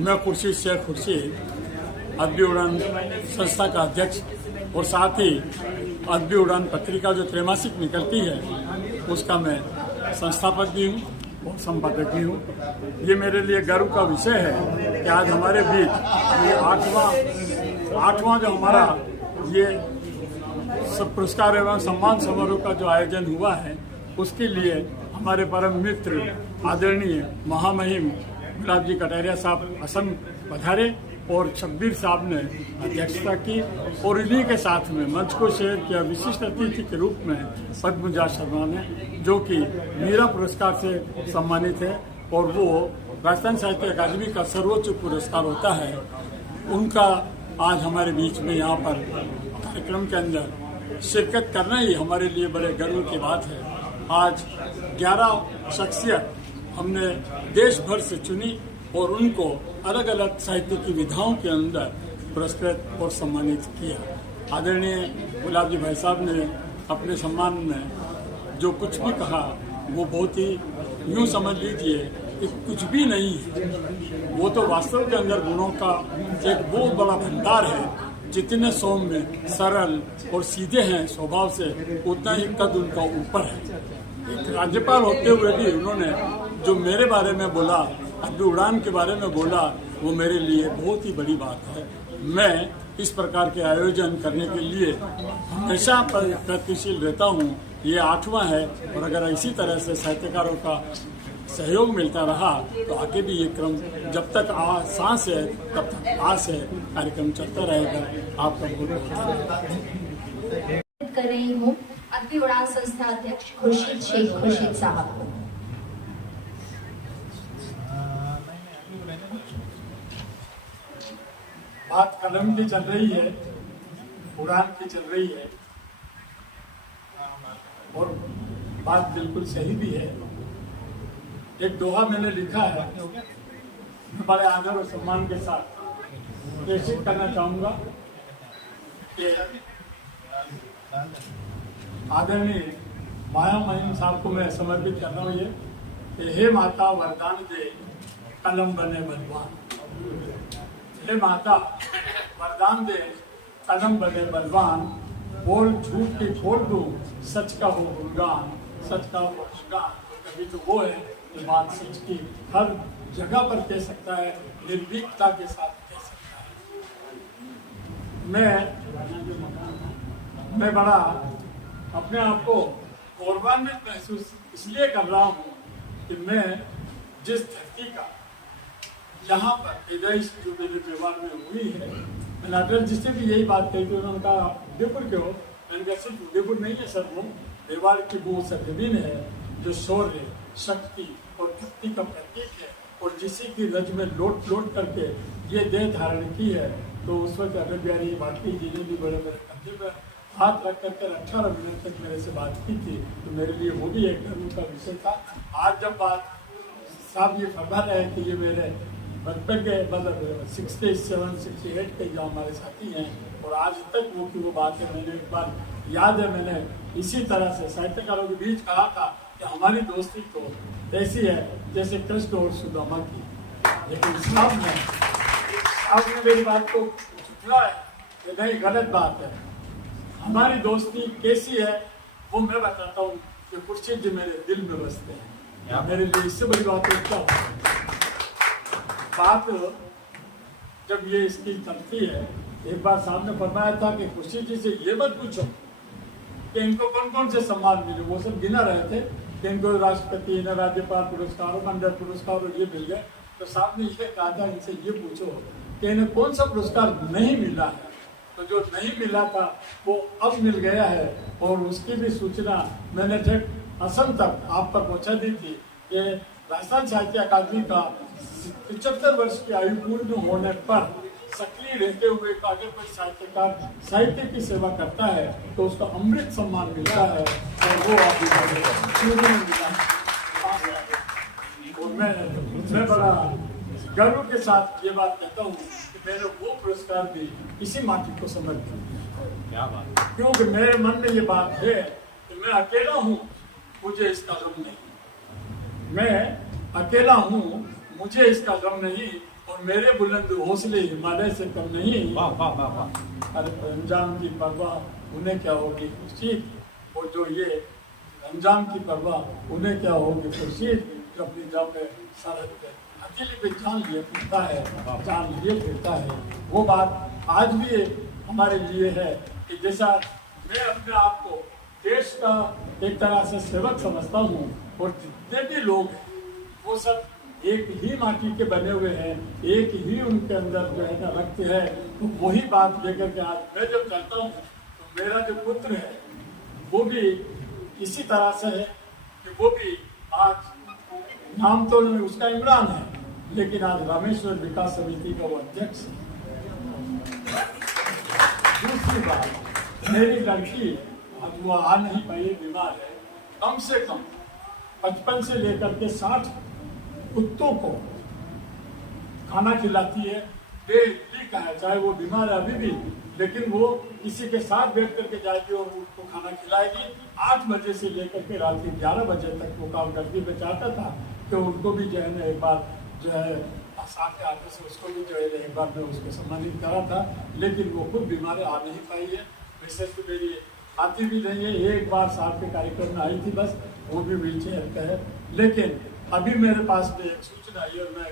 मैं खुर्शीद शेख खुर्शीद अदबी उड़ान संस्था का अध्यक्ष और साथ ही अदबी उड़ान पत्रिका जो त्रैमासिक निकलती है उसका मैं संस्थापक भी हूँ और संपादक भी हूँ। ये मेरे लिए गर्व का विषय है कि आज हमारे बीच ये आठवां जो हमारा ये सब पुरस्कार एवं सम्मान समारोह का जो आयोजन हुआ है उसके लिए हमारे परम मित्र आदरणीय महामहिम गुलाब जी कटारिया साहब असम पधारे और शब्बीर साहब ने अध्यक्षता की और इन्हीं के साथ में मंच को शेयर किया विशिष्ट अतिथि के रूप में पद्मजा शर्मा ने, जो कि मीरा पुरस्कार से सम्मानित है और वो राजस्थान साहित्य अकादमी का सर्वोच्च पुरस्कार होता है। उनका आज हमारे बीच में यहाँ पर कार्यक्रम के अंदर शिरकत करना ही हमारे लिए बड़े गर्व की बात है। आज 11 शख्सियत हमने देश भर से चुनी और उनको अलग अलग साहित्य की विधाओं के अंदर पुरस्कृत और सम्मानित किया। आदरणीय गुलाब जी भाई साहब ने अपने सम्मान में जो कुछ भी कहा वो बहुत ही यूँ समझ लीजिए कि कुछ भी नहीं है, वो तो वास्तव के अंदर गुणों का एक बहुत बड़ा भंडार है। जितने सौम्य सरल और सीधे हैं स्वभाव से उतना ही कद उनका ऊपर है। एक राज्यपाल होते हुए भी उन्होंने जो मेरे बारे में बोला, अदबी उड़ान के बारे में बोला, वो मेरे लिए बहुत ही बड़ी बात है। मैं इस प्रकार के आयोजन करने के लिए हमेशा प्रयत्नशील रहता हूँ। ये 8वां है और अगर इसी तरह से साहित्यकारों का सहयोग मिलता रहा तो आगे भी ये क्रम जब तक सांस है तब तक आस है, कार्यक्रम चलता रहेगा। आपका बहुत कर रही हूँ अदबी उड़ान संस्था अध्यक्ष खुर्शीद शेख खुर्शीद साहब को। बात कलम की चल रही है, उड़ान की चल रही है और बात बिल्कुल सही भी है। एक दोहा मैंने लिखा है, बड़े आदर और सम्मान के साथ प्रेषित करना चाहूंगा कि आदरणीय माया महिम साहब को मैं समर्पित कर रहा हूँ ये कि हे माता वरदान दे कलम बने बलवान। हे माता वरदान दे कलम बने बलवान, बोल झूठ की खोल दूं सच का हो गुणगान, सच का हो गुणगान। तो कभी तो वो है कि बात सच की हर जगह पर कह सकता है, निर्भीकता के साथ कह सकता है। मैं बड़ा अपने आप को गौरवान्वित महसूस इसलिए कर रहा हूँ कि मैं जिस धरती का यहाँ पर पैदाइश जो मेरे व्यवहार में हुई है, मैंने अटल जी से भी यही बात कही थी। उन्होंने कहा उदयपुर के हो, मैंने कहा सिर्फ उदयपुर नहीं है सर, वो व्यवहार की वो सदबीन है जो शौर्य शक्ति और भक्ति का प्रतीक है और जिसी की रज में लोट लोट करके ये देह धारण की है। तो उस वक्त अटल बिहारी वाजपेयी जी ने भी बड़े बड़े कंधे पर हाथ रख करके 18 मिनट तक मेरे से बात की थी। तो मेरे लिए वो भी एक गर्व का विषय था। आज जब बात साहब ये फरमा रहे हैं कि ये मेरे बचपन के मतलब 67, 68 के जो हमारे साथी हैं और आज तक वो की वो बात है, मैंने एक बार याद है मैंने इसी तरह से साहित्यकारों के बीच कहा था कि हमारी दोस्ती तो ऐसी है जैसे कृष्ण और सुदामा की। लेकिन साहब ने मेरी बात को झुठला है कि नहीं, गलत बात है। हमारी दोस्ती कैसी है वो मैं बताता हूँ कि खुर्शीद जी मेरे दिल में बसते हैं। मेरे लिए इससे बड़ी बात क्या बात जब ये इसकी चलती है। एक बार साहब ने फरमाया था कि खुर्शीद जी से ये मत पूछो कि इनको कौन कौन से सम्मान मिले, वो सब गिना रहे थे कि इनको राष्ट्रपति ने राज्यपाल पुरस्कार और मंडल पुरस्कार और ये मिल गए। तो साहब ने ये कहा था इनसे ये पूछो कि इन्हें कौन सा पुरस्कार नहीं मिला है। तो जो नहीं मिला था वो अब मिल गया है और उसकी भी सूचना मैंने ठेठ असम तक आप पर पहुंचा दी थी कि राजस्थान साहित्य अकादमी का 75 वर्ष की आयु पूर्ण होने पर सक्रिय रहते हुए अगर कोई साहित्यकार साहित्य की सेवा करता है तो उसका अमृत सम्मान मिलता है और वो आप मिला। और मैं बड़ा गर्व के साथ ये बात कहता हूँ कि मैंने वो पुरस्कार भी इसी माटी को समर्पित किया, क्योंकि मेरे मन में ये बात है कि मैं अकेला हूँ, मुझे इसका गम नहीं। मैं अकेला हूँ, मुझे इसका गम नहीं और मेरे बुलंद हौसले हिमालय से कम नहीं। वाह वाह वाह वाह। अरे रमजान की परवाह उन्हें क्या होगी खुर्शीद, और जो ये रमजान की परवाह उन्हें क्या होगी खुर्शीद, जो अपनी जान पे सरहद पे अकेले पे जान लिए फिरता है, जान लिए फिरता है। वो बात आज भी हमारे लिए है कि जैसा मैं अपने आप को देश का एक तरह से सेवक समझता हूँ, और जितने भी लोग हैं वो सब एक ही माटी के बने हुए हैं, एक ही उनके अंदर जो है ना रक्त है। तो वही बात लेकर के आज मैं जब चलता हूँ तो मेरा जो पुत्र है वो भी इसी तरह से है कि वो भी आज नाम तो उसका इमरान है, लेकिन आज रामेश्वर विकास समिति का वो अध्यक्ष है। दूसरी बात, मेरी लड़की आज वो आ नहीं पाई, बीमार है। कम से कम 55 से लेकर के 60 कुत्तों को खाना खिलाती है, डेली का है, चाहे वो बीमार है अभी भी, लेकिन वो किसी के साथ बैठ करके जाएगी और उनको खाना खिलाएगी। 8 बजे से लेकर के रात के 11 बजे तक वो काम करती। मैं चाहता था कि उनको भी जो है ना एक बार जो है साथ के आते से उसको भी जो है एक बार मैं उसको सम्मानित करा था, लेकिन वो खुद बीमार आ नहीं पाई है। वैसे तो मेरी आती भी नहीं है, एक बार साथ के कार्यक्रम में आई थी बस, वो भी व्हील चेयर का है। लेकिन अभी मेरे पास में एक सूचना आई और मैं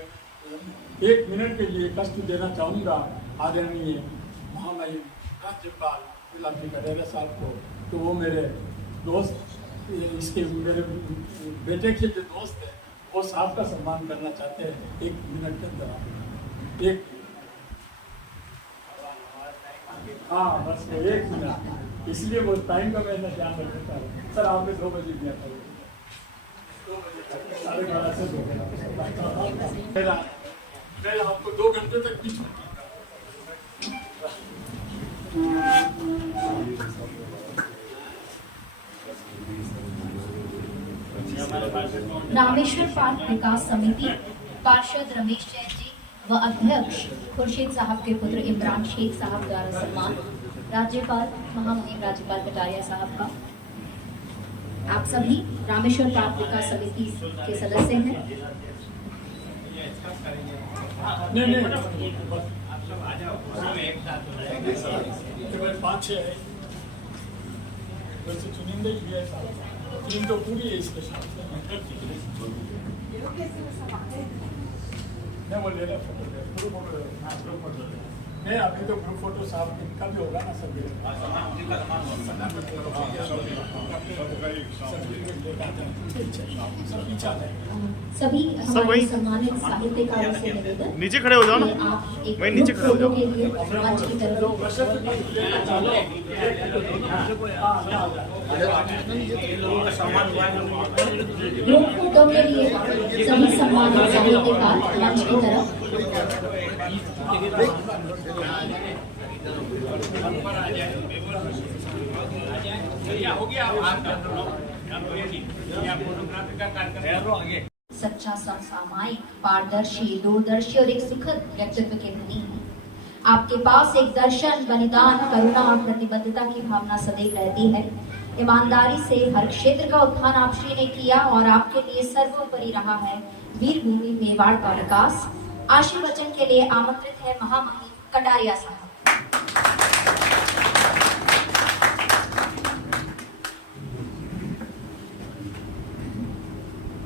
1 मिनट के लिए कष्ट देना चाहूँगा आदरणीय महामहिम राज्यपाल गुलाम कटारिया साहब को। तो वो मेरे दोस्त, इसके मेरे बेटे के जो दोस्त हैं वो साहब का सम्मान करना चाहते हैं 1 मिनट के अंदर। एक हाँ बस 1 मिनट, इसलिए वो टाइम का मैं ध्यान रखता हूँ। सर आपने 2 बजे दिया था, 2 बजे 12:30 से 2 मैं आपको 2 घंटे तक की छूट। रामेश्वर पार्क विकास समिति पार्षद रमेश जैन जी व अध्यक्ष खुर्शीद साहब के पुत्र इमरान शेख साहब द्वारा सम्मान राज्यपाल महामहिम राज्यपाल कटारिया साहब का। आप सभी रामेश्वर पार्क विकास समिति के सदस्य हैं। नहीं 5-6 है, वैसे चुनिंदा ही है साहब, टीम तो पूरी है इसके साथ। मैं वो ले रहा फोटो नहीं, अभी तो ग्रुप फोटो साहब का भी होगा ना सभी। सभी हमारे सम्मानित साहित्यकारों से निवेदन, नीचे खड़े हो जाओ ना, आप एक वहीं नीचे खड़े हो जाओ। के लिए मंच की तरफ ग्रुप फोटो के लिए सभी सम्मानित साहित्यकार मंच की तरफ। सच्चा समसामयिक, पारदर्शी, दूरदर्शी और एक सुखद व्यक्तित्व के धनी हैं। आपके पास एक दर्शन, बलिदान, करुणा और प्रतिबद्धता की भावना सदैव रहती है। ईमानदारी से हर क्षेत्र का उत्थान आप श्री ने किया और आपके लिए सर्वोपरि रहा है वीर भूमि मेवाड़ का विकास। आशीर्वचन के लिए आमंत्रित है महामहिम कटारिया साहब।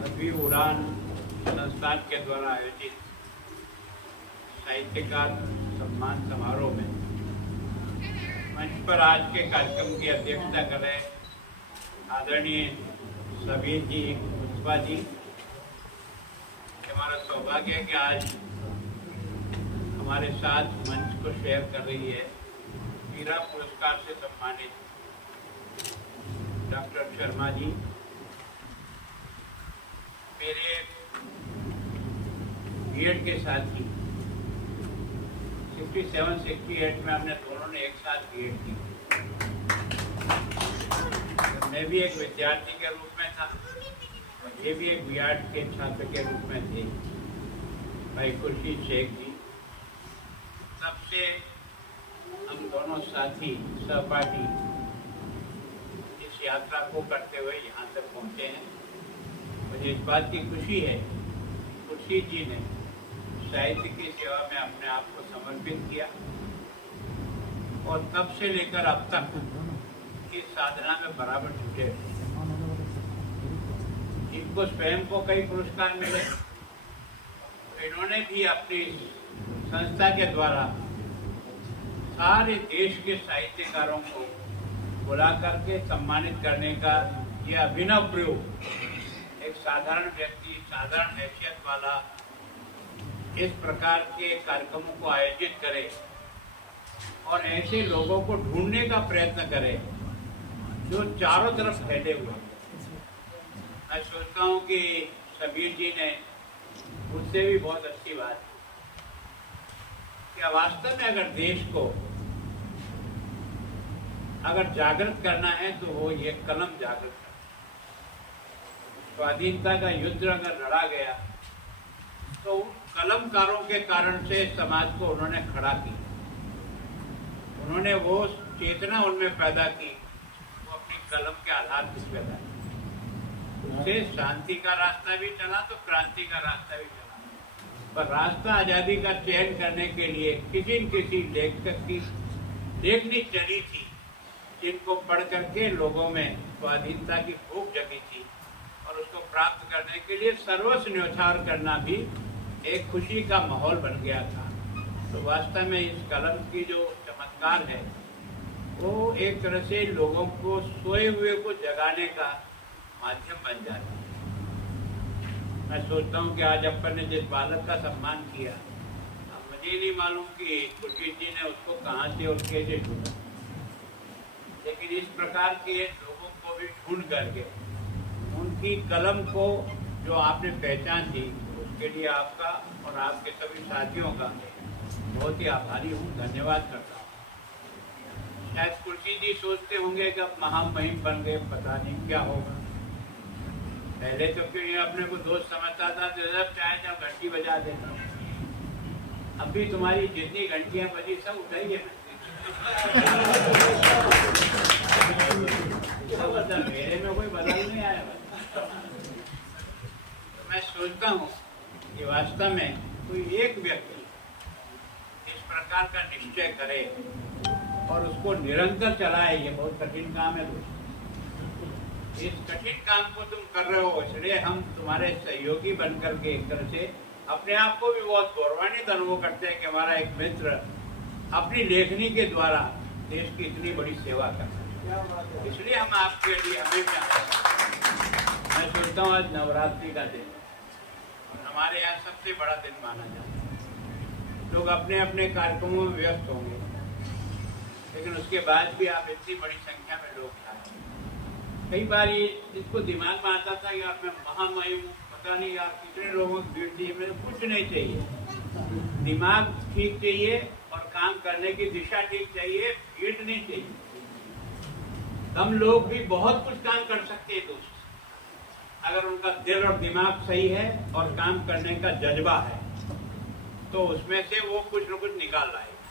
अभी उड़ान संस्थान के द्वारा आयोजित साहित्यकार सम्मान समारोह में मंच पर आज के कार्यक्रम की अध्यक्षता कर रहे आदरणीय सबीर जी मुस्तफा जी। हमारा सौभाग्य है कि आज हमारे साथ मंच को शेयर कर रही है वीरा पुरस्कार से सम्मानित डॉक्टर शर्मा जी। मेरे बीएड के साथी 67-68 में हमने दोनों ने एक साथ बीएड की। मैं भी एक विद्यार्थी के रूप में था और ये भी एक बीएड के छात्र के रूप में थे। भाई खुर्शीद शेख जी, तब से हम दोनों साथी सहपाठी इस यात्रा को करते हुए यहाँ तक पहुँचे हैं। मुझे इस बात की खुशी है खुर्शीद जी ने साहित्य की सेवा में अपने आप को समर्पित किया और तब से लेकर अब तक इस साधना में बराबर जुटे हुए। इनको स्वयं को कई पुरस्कार मिले, इन्होंने भी अपनी संस्था के द्वारा सारे देश के साहित्यकारों को बुला करके सम्मानित करने का यह अभिनव प्रयोग, एक साधारण व्यक्ति साधारण हैसियत वाला इस प्रकार के कार्यक्रमों को आयोजित करे और ऐसे लोगों को ढूंढने का प्रयत्न करे जो चारों तरफ फैले हुए। मैं सोचता हूँ कि सबीर जी ने मुझसे भी बहुत अच्छी बात कि वास्तव में अगर देश को अगर जागृत करना है तो वो ये कलम जागृत करना। स्वाधीनता का युद्ध अगर लड़ा गया तो उन कलमकारों के कारण से समाज को उन्होंने खड़ा किया, उन्होंने वो चेतना उनमें पैदा की, वो अपनी कलम के आधार पर पैदा की। उससे शांति का रास्ता भी चला तो क्रांति का रास्ता भी चला, पर रास्ता आजादी का चयन करने के लिए किसी न किसी लेखक की लेखनी चली थी, जिनको पढ़ करके लोगों में स्वाधीनता की भूख जगी थी और उसको प्राप्त करने के लिए सर्वस्व न्यौछावर करना भी एक खुशी का माहौल बन गया था। तो वास्तव में इस कलम की जो चमत्कार है वो एक तरह से लोगों को सोए हुए को जगाने का माध्यम बन जाता है। मैं सोचता हूँ कि आज अपन ने जिस बालक का सम्मान किया, अब मुझे नहीं मालूम कि खुर्शीद जी ने उसको कहाँ से और कैसे ढूंढा, लेकिन इस प्रकार के लोगों को भी ढूंढ करके उनकी कलम को जो आपने पहचान दी, उसके लिए आपका और आपके सभी साथियों का बहुत ही आभारी हूँ, धन्यवाद करता हूँ। शायद खुर्शीद जी सोचते होंगे कि अब महामहिम बन गए, पता नहीं क्या होगा। पहले तो क्यों ये अपने को दोस्त समझता था, तो जब चाहे जब घंटी बजा देता। अभी तुम्हारी जितनी घंटियां बजी सब उठाइए, मेरे में कोई बदल नहीं आया। मैं सोचता हूँ कि वास्तव में कोई एक व्यक्ति इस प्रकार का निश्चय करे और उसको निरंतर चलाए, ये बहुत कठिन काम है दोस्तों। इस कठिन काम को तुम कर रहे हो, इसलिए हम तुम्हारे सहयोगी बनकर के एक तरह से अपने आप को भी बहुत गौरवान्वित अनुभव करते हैं कि हमारा एक मित्र अपनी लेखनी के द्वारा देश की इतनी बड़ी सेवा करता है। इसलिए हम आपके लिए हमेशा, मैं सोचता हूँ आज नवरात्रि का दिन हमारे यहाँ सबसे बड़ा दिन माना जाता है। लोग अपने अपने कार्यक्रमों में व्यस्त होंगे, लेकिन उसके बाद भी आप इतनी बड़ी संख्या में लोग आए। कई बार ये इसको दिमाग में आता था यार मैं महामहिम हूँ, पता नहीं यार कितने लोगों की भीड़ चाहिए, मेरे कुछ नहीं चाहिए। दिमाग ठीक चाहिए और काम करने की दिशा ठीक चाहिए, भीड़ नहीं चाहिए। हम लोग भी बहुत कुछ काम कर सकते हैं दोस्त, अगर उनका दिल और दिमाग सही है और काम करने का जज्बा है तो उसमें से वो कुछ न कुछ निकाल लाएगा।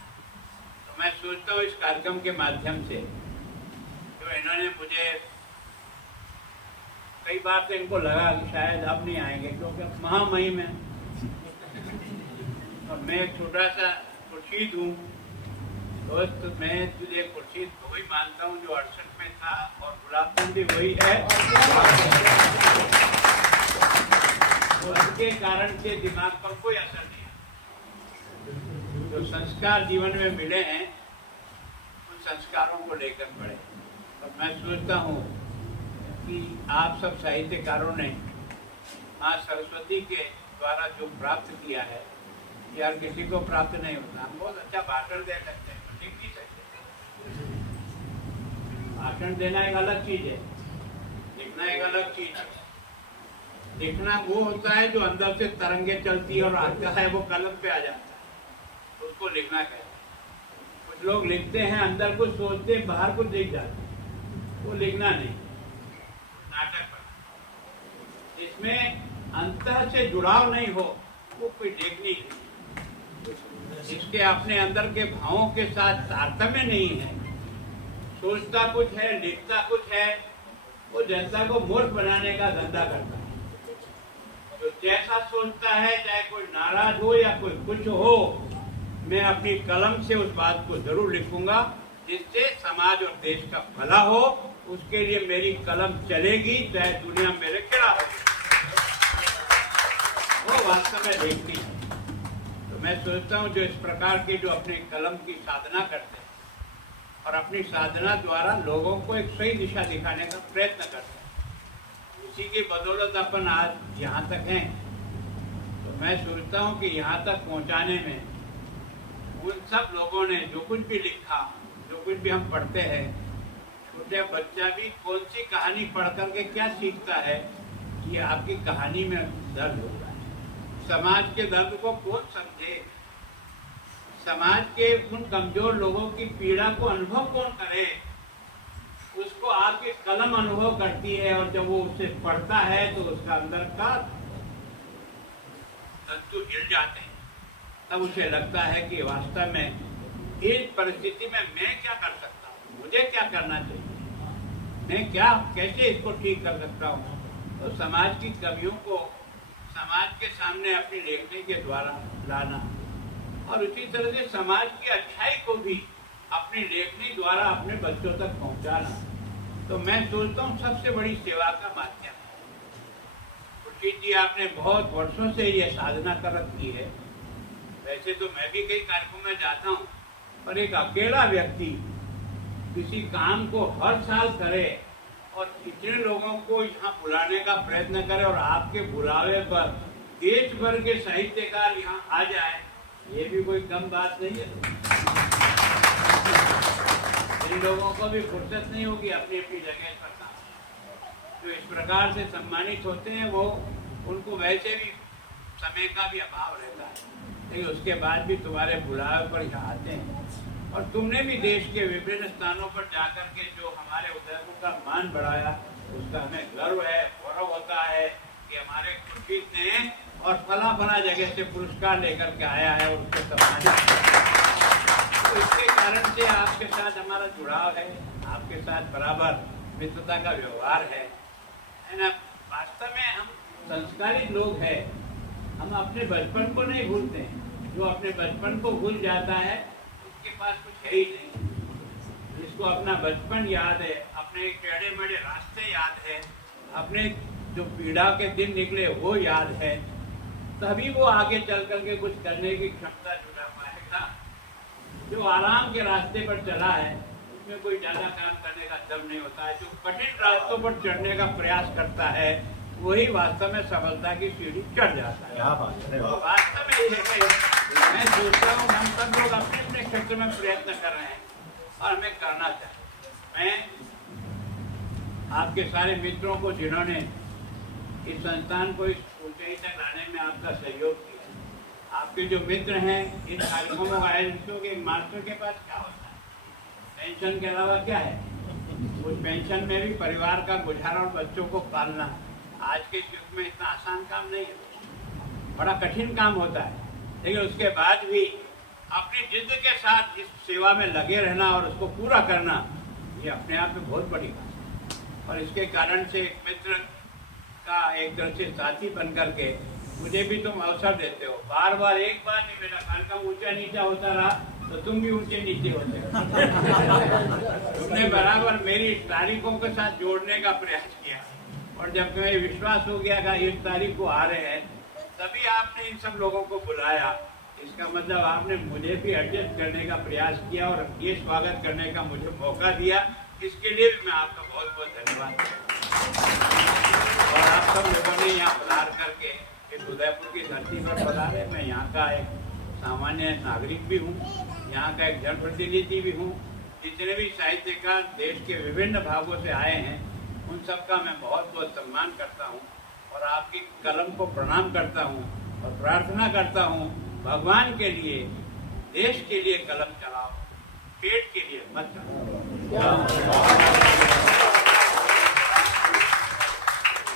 तो मैं सोचता हूँ इस कार्यक्रम के माध्यम से जो इन्होंने मुझे कई बार तो इनको लगा कि शायद अब नहीं आएंगे क्योंकि अब महामहिम है और मैं एक छोटा सा खुर्शीद हूँ। दोस्त मैं तुझे खुर्शीद वही मानता हूँ जो 68 में था और गुलाबचंद भी वही है, और उसके कारण से दिमाग पर कोई असर नहीं है। जो संस्कार जीवन में मिले हैं उन संस्कारों को लेकर पढ़े। और मैं सोचता हूँ कि आप सब साहित्यकारों ने माँ सरस्वती के द्वारा जो प्राप्त किया है यार किसी को प्राप्त नहीं होता। हम बहुत अच्छा भाषण दे सकते हैं, लिख नहीं सकते। भाषण देना एक अलग चीज है, लिखना एक अलग चीज है। लिखना वो होता है जो अंदर से तरंगे चलती है और आता है वो कलम पे आ जाता है, उसको लिखना कहते हैं। कुछ लोग लिखते हैं अंदर कुछ सोचते हैं बाहर कुछ लिख जाते हैं, वो लिखना नहीं, नाटक बना। इसमें अंतर से जुड़ाव नहीं हो वो कोई लेखनी नहीं। जिसके अपने अंदर के भावों के साथ तारतम्य नहीं है, सोचता कुछ है लिखता कुछ है, वो जनता को मूर्ख बनाने का धंधा करता है। जो जैसा सोचता है, चाहे कोई नाराज हो या कोई कुछ हो, मैं अपनी कलम से उस बात को जरूर लिखूंगा जिससे समाज और देश का भला हो। उसके लिए मेरी कलम चलेगी, चाहे दुनिया मेरे खिलाफ हो। वो वास्तव में देखती है। तो मैं सोचता हूँ जो इस प्रकार के जो अपने कलम की साधना करते हैं और अपनी साधना द्वारा लोगों को एक सही दिशा दिखाने का प्रयत्न करते हैं, उसी की बदौलत अपन आज यहाँ तक हैं। तो मैं सोचता हूँ कि यहाँ तक पहुँचाने में उन सब लोगों ने जो कुछ भी लिखा, जो कुछ भी हम पढ़ते हैं, छोटे बच्चा भी कौन सी कहानी पढ़ करके क्या सीखता है कि आपकी कहानी में दर्द होता है। समाज के दर्द को कौन समझे, समाज के उन कमजोर लोगों की पीड़ा को अनुभव कौन करे, उसको आपकी कलम अनुभव करती है। और जब वो उसे पढ़ता है तो उसका अंदर का तंतु हिल जाते हैं। तब उसे लगता है कि वास्तव में इस परिस्थिति में मैं क्या कर सकता हूँ, मुझे क्या करना चाहिए, मैं क्या कैसे इसको ठीक कर सकता हूँ। तो समाज की कमियों को समाज के सामने अपनी लेखनी के द्वारा लाना और उसी तरह से समाज की अच्छाई को भी अपनी लेखनी द्वारा अपने बच्चों तक पहुँचाना, तो मैं सोचता हूँ सबसे बड़ी सेवा का माध्यम है। खुर्शीद जी, आपने बहुत वर्षों से ये साधना कर रखी है। वैसे तो मैं भी कई कार्यक्रम में जाता हूँ, पर एक अकेला व्यक्ति किसी काम को हर साल करे और इतने लोगों को यहाँ बुलाने का प्रयत्न करे और आपके बुलावे पर देश भर के साहित्यकार यहाँ आ जाए, ये भी कोई कम बात नहीं है। इन लोगों को भी फुर्सत नहीं होगी अपनी अपनी जगह पर काम। जो इस प्रकार से सम्मानित होते हैं वो उनको वैसे भी समय का भी अभाव रहता है, लेकिन उसके बाद भी तुम्हारे बुलावे पर यहाँ आते हैं। और तुमने भी देश के विभिन्न स्थानों पर जाकर के जो हमारे उदयपुर का मान बढ़ाया, उसका हमें गर्व है, गौरव होता है कि हमारे खुर्शीद ने और फला फला जगह से पुरस्कार लेकर के आया है और उसको सम्मानित। तो इसके कारण से आपके साथ हमारा जुड़ाव है, आपके साथ बराबर मित्रता का व्यवहार है ना। वास्तव में हम संस्कारित लोग हैं, हम अपने बचपन को नहीं भूलते। जो अपने बचपन को भूल जाता है उसके पास कुछ है ही नहीं। जिसको अपना बचपन याद है, अपने टेढ़े मेढ़े रास्ते याद है, अपने जो पीड़ा के दिन निकले वो याद है, तभी वो आगे चल करके कुछ करने की क्षमता जुटा पाएगा। जो आराम के रास्ते पर चला है उसमें कोई ज्यादा काम करने का दम नहीं होता है। जो कठिन रास्तों पर चढ़ने का प्रयास करता है वही वास्तव में सफलता की सीढ़ी चढ़ जाता है। तो वास्तव में ये है, मैं सोचता हूँ हम सब लोग अपने अपने क्षेत्र में प्रयत्न कर रहे हैं और हमें करना चाहिए। मैं आपके सारे मित्रों को जिन्होंने इस संस्थान को इस ऊंचाई तक लाने में आपका सहयोग किया, आपके जो मित्र हैं इन कार्यक्रमों का आयोजकों के मास्टर के पास क्या होता है, पेंशन के अलावा क्या है? उस पेंशन में भी परिवार का गुजारा और बच्चों को पालना आज के युग में इतना आसान काम नहीं है, बड़ा कठिन काम होता है। लेकिन उसके बाद भी अपनी जिद के साथ इस सेवा में लगे रहना और उसको पूरा करना, ये अपने आप में बहुत बड़ी बात है। और इसके कारण से एक मित्र का एक तरह से साथी बन करके मुझे भी तुम अवसर देते हो। बार बार एक बार नहीं, मेरा कार्यक्रम ऊंचा नीचा होता रहा तो तुम भी ऊंचे नीचे होते तुमने बराबर मेरी तारीखों के साथ जोड़ने का प्रयास किया और जब तुम्हें विश्वास हो गया कि इस तारीख को आ रहे हैं, तभी आपने इन सब लोगों को बुलाया। इसका मतलब आपने मुझे भी एडजस्ट करने का प्रयास किया और ये स्वागत करने का मुझे मौका दिया। इसके लिए भी मैं आपका बहुत बहुत धन्यवाद। और आप सब लोगों ने यहाँ पधार करके इस उदयपुर की धरती पर पधारे। मैं यहाँ का एक सामान्य नागरिक भी हूँ, यहाँ का एक जनप्रतिनिधि भी हूँ। जितने भी साहित्यकार देश के विभिन्न भागों से आए हैं उन सबका मैं बहुत बहुत सम्मान करता हूँ और आपकी कलम को प्रणाम करता हूँ और प्रार्थना करता हूँ भगवान के लिए, देश के लिए कलम चलाओ, पेट के लिए मत चलाओ।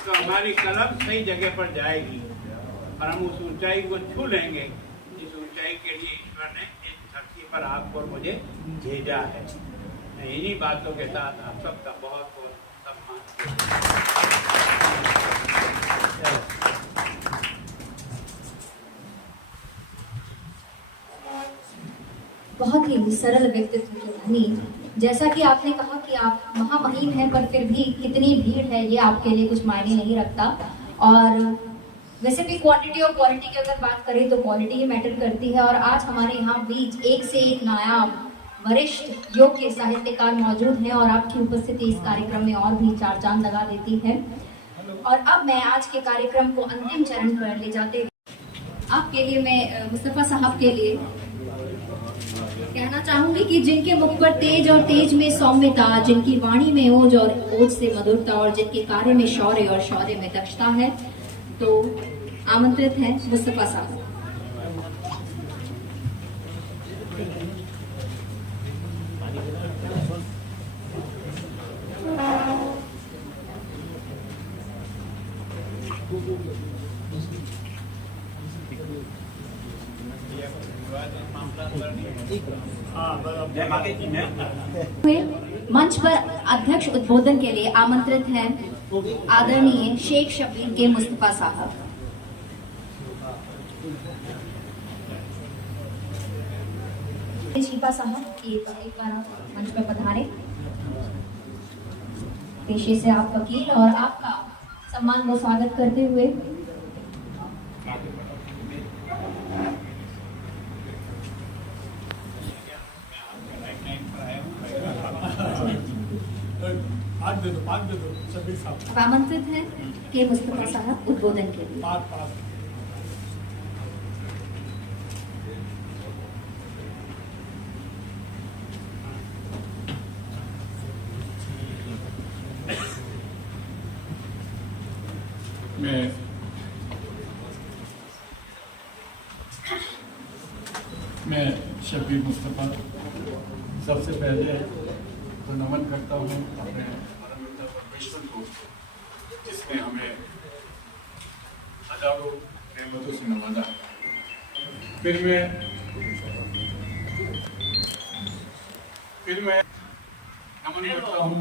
तो हमारी कलम सही जगह पर जाएगी और हम उस ऊंचाई को छू लेंगे जिस ऊंचाई के लिए ईश्वर ने इस धरती पर आपको और मुझे भेजा है। मैं इन्हीं बातों के साथ आप सबका बहुत बहुत सम्मान। बहुत ही सरल व्यक्तित्व के धनी। जैसा कि आपने कहा कि आप महामहिम हैं, पर फिर भी कितनी भीड़ है ये आपके लिए कुछ मायने नहीं रखता। और वैसे भी क्वांटिटी और क्वालिटी की अगर बात करें तो क्वालिटी ही मैटर करती है। और आज हमारे यहाँ बीच एक से एक नायाब वरिष्ठ योग के साहित्यकार मौजूद हैं और आपकी उपस्थिति इस कार्यक्रम में और भी चार चांद लगा देती है। और अब मैं आज के कार्यक्रम को अंतिम चरण पर ले जाते आपके लिए मैं मुस्तफा साहब के लिए कहना चाहूंगी कि जिनके मुख पर तेज और तेज में सौम्यता, जिनकी वाणी में ओज और ओज से मधुरता और जिनके कार्य में शौर्य और शौर्य में दक्षता है, तो आमंत्रित हैं मुस्तफा साहब। मंच पर अध्यक्ष उद्बोधन के लिए आमंत्रित हैं आदरणीय शेख शब्बीर के मुस्तफा साहब। शिफा साहब एक बार मंच पर पधारे। पेशे से आप वकील और आपका सम्मान व स्वागत करते हुए पाग दे दो शब्बीर साहब। आमंत्रित हैं के मुस्तफा साहब उद्बोधन के लिए। मैं शब्बीर मुस्तफा सबसे पहले तो नमन करता हूँ अपने परमपिता परमेश्वर को, जिसने हमें हजारों नेमतों से नवाजा। फिर मैं नमन करता हूँ,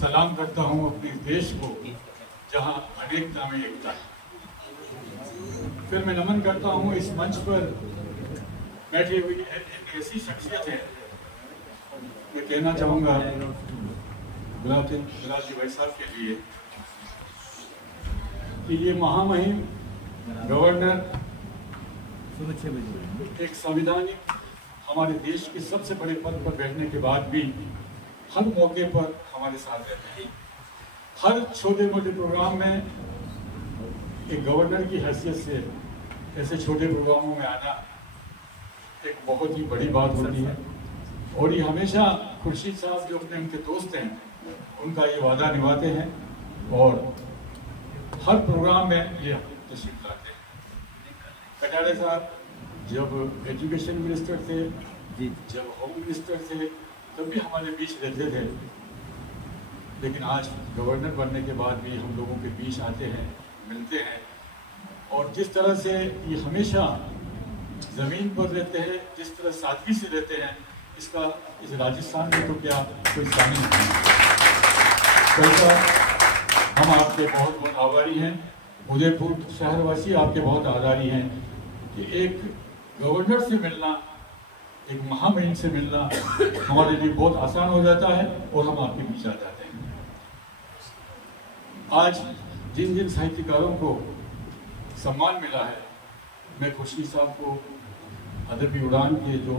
सलाम करता हूँ अपने देश को जहाँ अनेकता में एकता है। फिर मैं नमन करता हूँ इस मंच पर बैठी हुई एक ऐसी शख्सियत है, मैं कहना चाहूँगा गुलाब जी भाई साहब के लिए कि ये महामहिम गवर्नर एक संवैधानिक हमारे देश के सबसे बड़े पद पर बैठने के बाद भी हर मौके पर हमारे साथ रहते हैं। हर छोटे मोटे प्रोग्राम में एक गवर्नर की हैसियत से ऐसे छोटे प्रोग्रामों में आना एक बहुत ही बड़ी बात होती है। और ये हमेशा खुर्शीद साहब जो अपने उनके दोस्त हैं, उनका ये वादा निभाते हैं और हर प्रोग्राम में ये तशरीफ लाते हैं। कटारे साहब जब एजुकेशन मिनिस्टर थे, जब होम मिनिस्टर थे, तब भी हमारे बीच रहते थे, लेकिन आज गवर्नर बनने के बाद भी हम लोगों के बीच आते हैं, मिलते हैं। और जिस तरह से ये हमेशा ज़मीन पर रहते हैं, जिस तरह सादगी से रहते हैं, इसका इस राजस्थान में तो क्या कोई शामिल नहीं। हम आपके बहुत बहुत आभारी हैं। उदयपुर शहरवासी आपके बहुत आभारी हैं कि एक गवर्नर से मिलना, एक महामहिम से मिलना हमारे लिए बहुत आसान हो जाता है और हम आपके बीच आ जाते हैं। आज जिन जिन साहित्यकारों को सम्मान मिला है, मैं खुर्शीद साहब को अदबी उड़ान के जो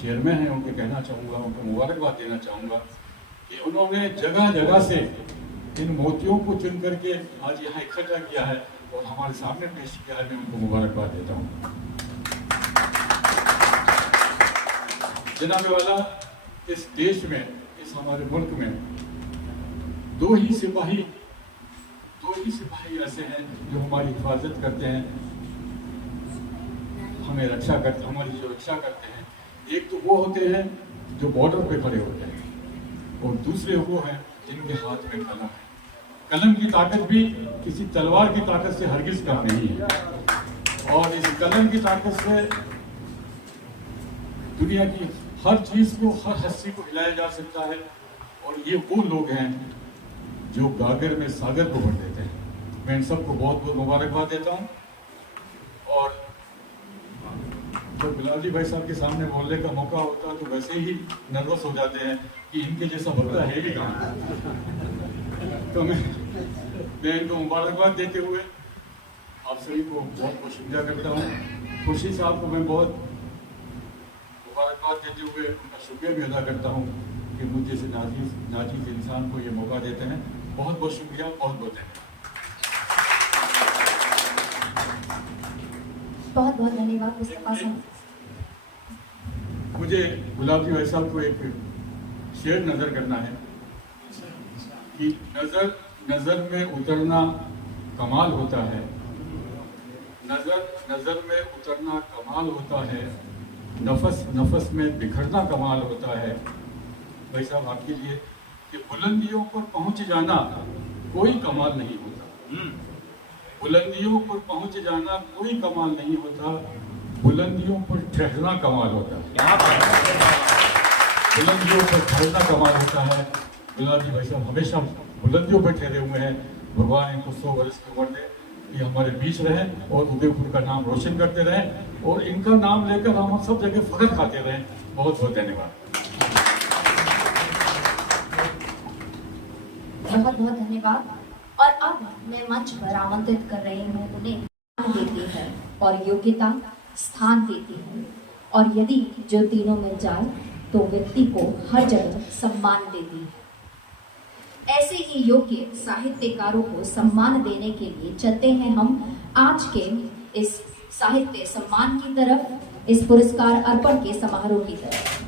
चेयरमैन हैं उनके कहना चाहूँगा, उनको मुबारकबाद देना चाहूँगा कि उन्होंने जगह जगह से इन मोतियों को चुन करके आज यहाँ इकट्ठा किया है और हमारे सामने पेश किया है। मैं उनको मुबारकबाद देता हूँ। जनाब वाला, इस देश में, इस हमारे मुल्क में दो ही सिपाही ऐसे हैं जो हमारी हिफाजत करते हैं, हमें रक्षा करते, हमारी जो रक्षा करते हैं। एक तो वो होते हैं जो बॉर्डर पे खड़े होते हैं और दूसरे वो हैं जिनके हाथ में कलम है। कलम की ताकत भी किसी तलवार की ताकत से हरगिज कम नहीं है और इस कलम की ताकत से दुनिया की हर चीज को, हर हस्ती को हिलाया जा सकता है। और ये वो लोग हैं जो गागर में सागर को भर देते हैं। मैं इन सबको बहुत बहुत मुबारकबाद देता हूँ। और तो गुलाबी भाई साहब के सामने बोलने का मौका होता है तो वैसे ही नर्वस हो जाते हैं कि इनके जैसा बंदा है ही कहाँ। तो मैं इनको मुबारकबाद देते हुए आप सभी को बहुत बहुत शुक्रिया करता हूँ। खुर्शीद साहब को मैं बहुत मुबारकबाद देते हुए उनका शुक्रिया भी अदा करता हूँ कि मुझे जैसे नाजीज इंसान को ये मौका देते हैं। बहुत बहुत शुक्रिया, बहुत बहुत धन्यवाद। बहुत बहुत धन्यवाद मुस्तफा साहब। मुझे गुलाबी भाई साहब को एक शेर नजर करना है कि नजर में उतरना कमाल होता है, नजर में उतरना कमाल होता है, नफस में बिखरना कमाल होता है। भाई साहब आपके लिए कि बुलंदियों पर पहुंच जाना कोई कमाल नहीं होता, बुलंदियों पर पहुंच जाना कोई कमाल नहीं होता, बुलंदियों पर ठहरना कमाल होता है। बुलंदियों पर ठहरना कमाल होता है। गुलाबी भाई साहब हमेशा बुलंदियों पर ठहरे हुए हैं। भगवान इनको 100 वर्ष की उम्र दे, ये हमारे बीच रहे और उदयपुर का नाम रोशन करते रहें और इनका नाम लेकर हम सब जगह फख्र खाते रहें। बहुत बहुत धन्यवाद। बहुत बहुत धन्यवाद। और अब मैं मंच पर आमंत्रित कर रही हूँ, उन्हें ज्ञान देती है और योग्यता स्थान देती है, और यदि जो तीनों मिल जाए तो व्यक्ति को हर जगह सम्मान देती है। ऐसे ही योग्य साहित्यकारों को सम्मान देने के लिए चलते हैं हम आज के इस साहित्य सम्मान की तरफ, इस पुरस्कार अर्पण के समारोह की तरफ।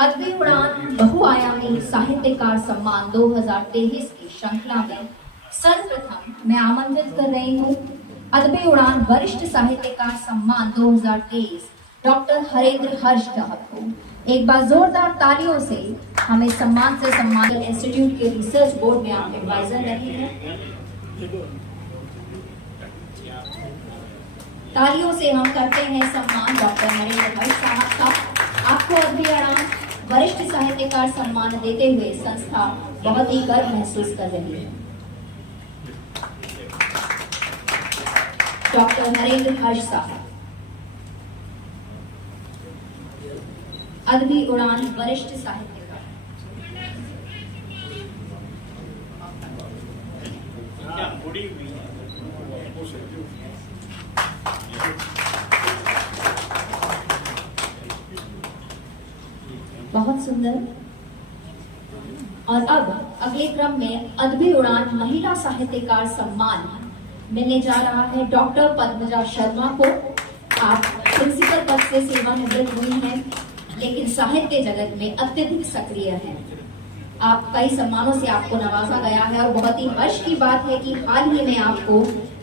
अद्भुत उड़ान बहुआयामी साहित्यकार सम्मान 2023 की श्रृंखला में सर्वप्रथम मैं आमंत्रित कर रही हूँ अद्भुत उड़ान वरिष्ठ साहित्यकार सम्मान 2023 डॉक्टर हरेंद्र हर्ष साहब को। एक बार जोरदार तालियों से हमें सम्मान से सम्मान। इंस्टीट्यूट के रिसर्च बोर्ड में आप एडवाइजर रहे हैं। तालियों से हम करते हैं सम्मान डॉक्टर हरेंद्र हर्ष साहब का। आपको अद्भुत उड़ान वरिष्ठ साहित्यकार सम्मान देते हुए संस्था बहुत ही गर्व महसूस कर रही है। डॉक्टर हरेंद्र हर्ष साहब अद्भुत उड़ान वरिष्ठ साहित्यकार। बहुत सुंदर। और अब अगले क्रम में अद्भुत उड़ान महिला साहित्यकार सम्मान मिलने जा रहा है डॉक्टर पद्मजा शर्मा को। आप प्रिंसिपल पद से सेवानिवृत्त हुई हैं, लेकिन साहित्य जगत में अत्यधिक सक्रिय हैं। आप कई सम्मानों से आपको नवाजा गया है और बहुत ही हर्ष की बात है कि हाल ही में आपको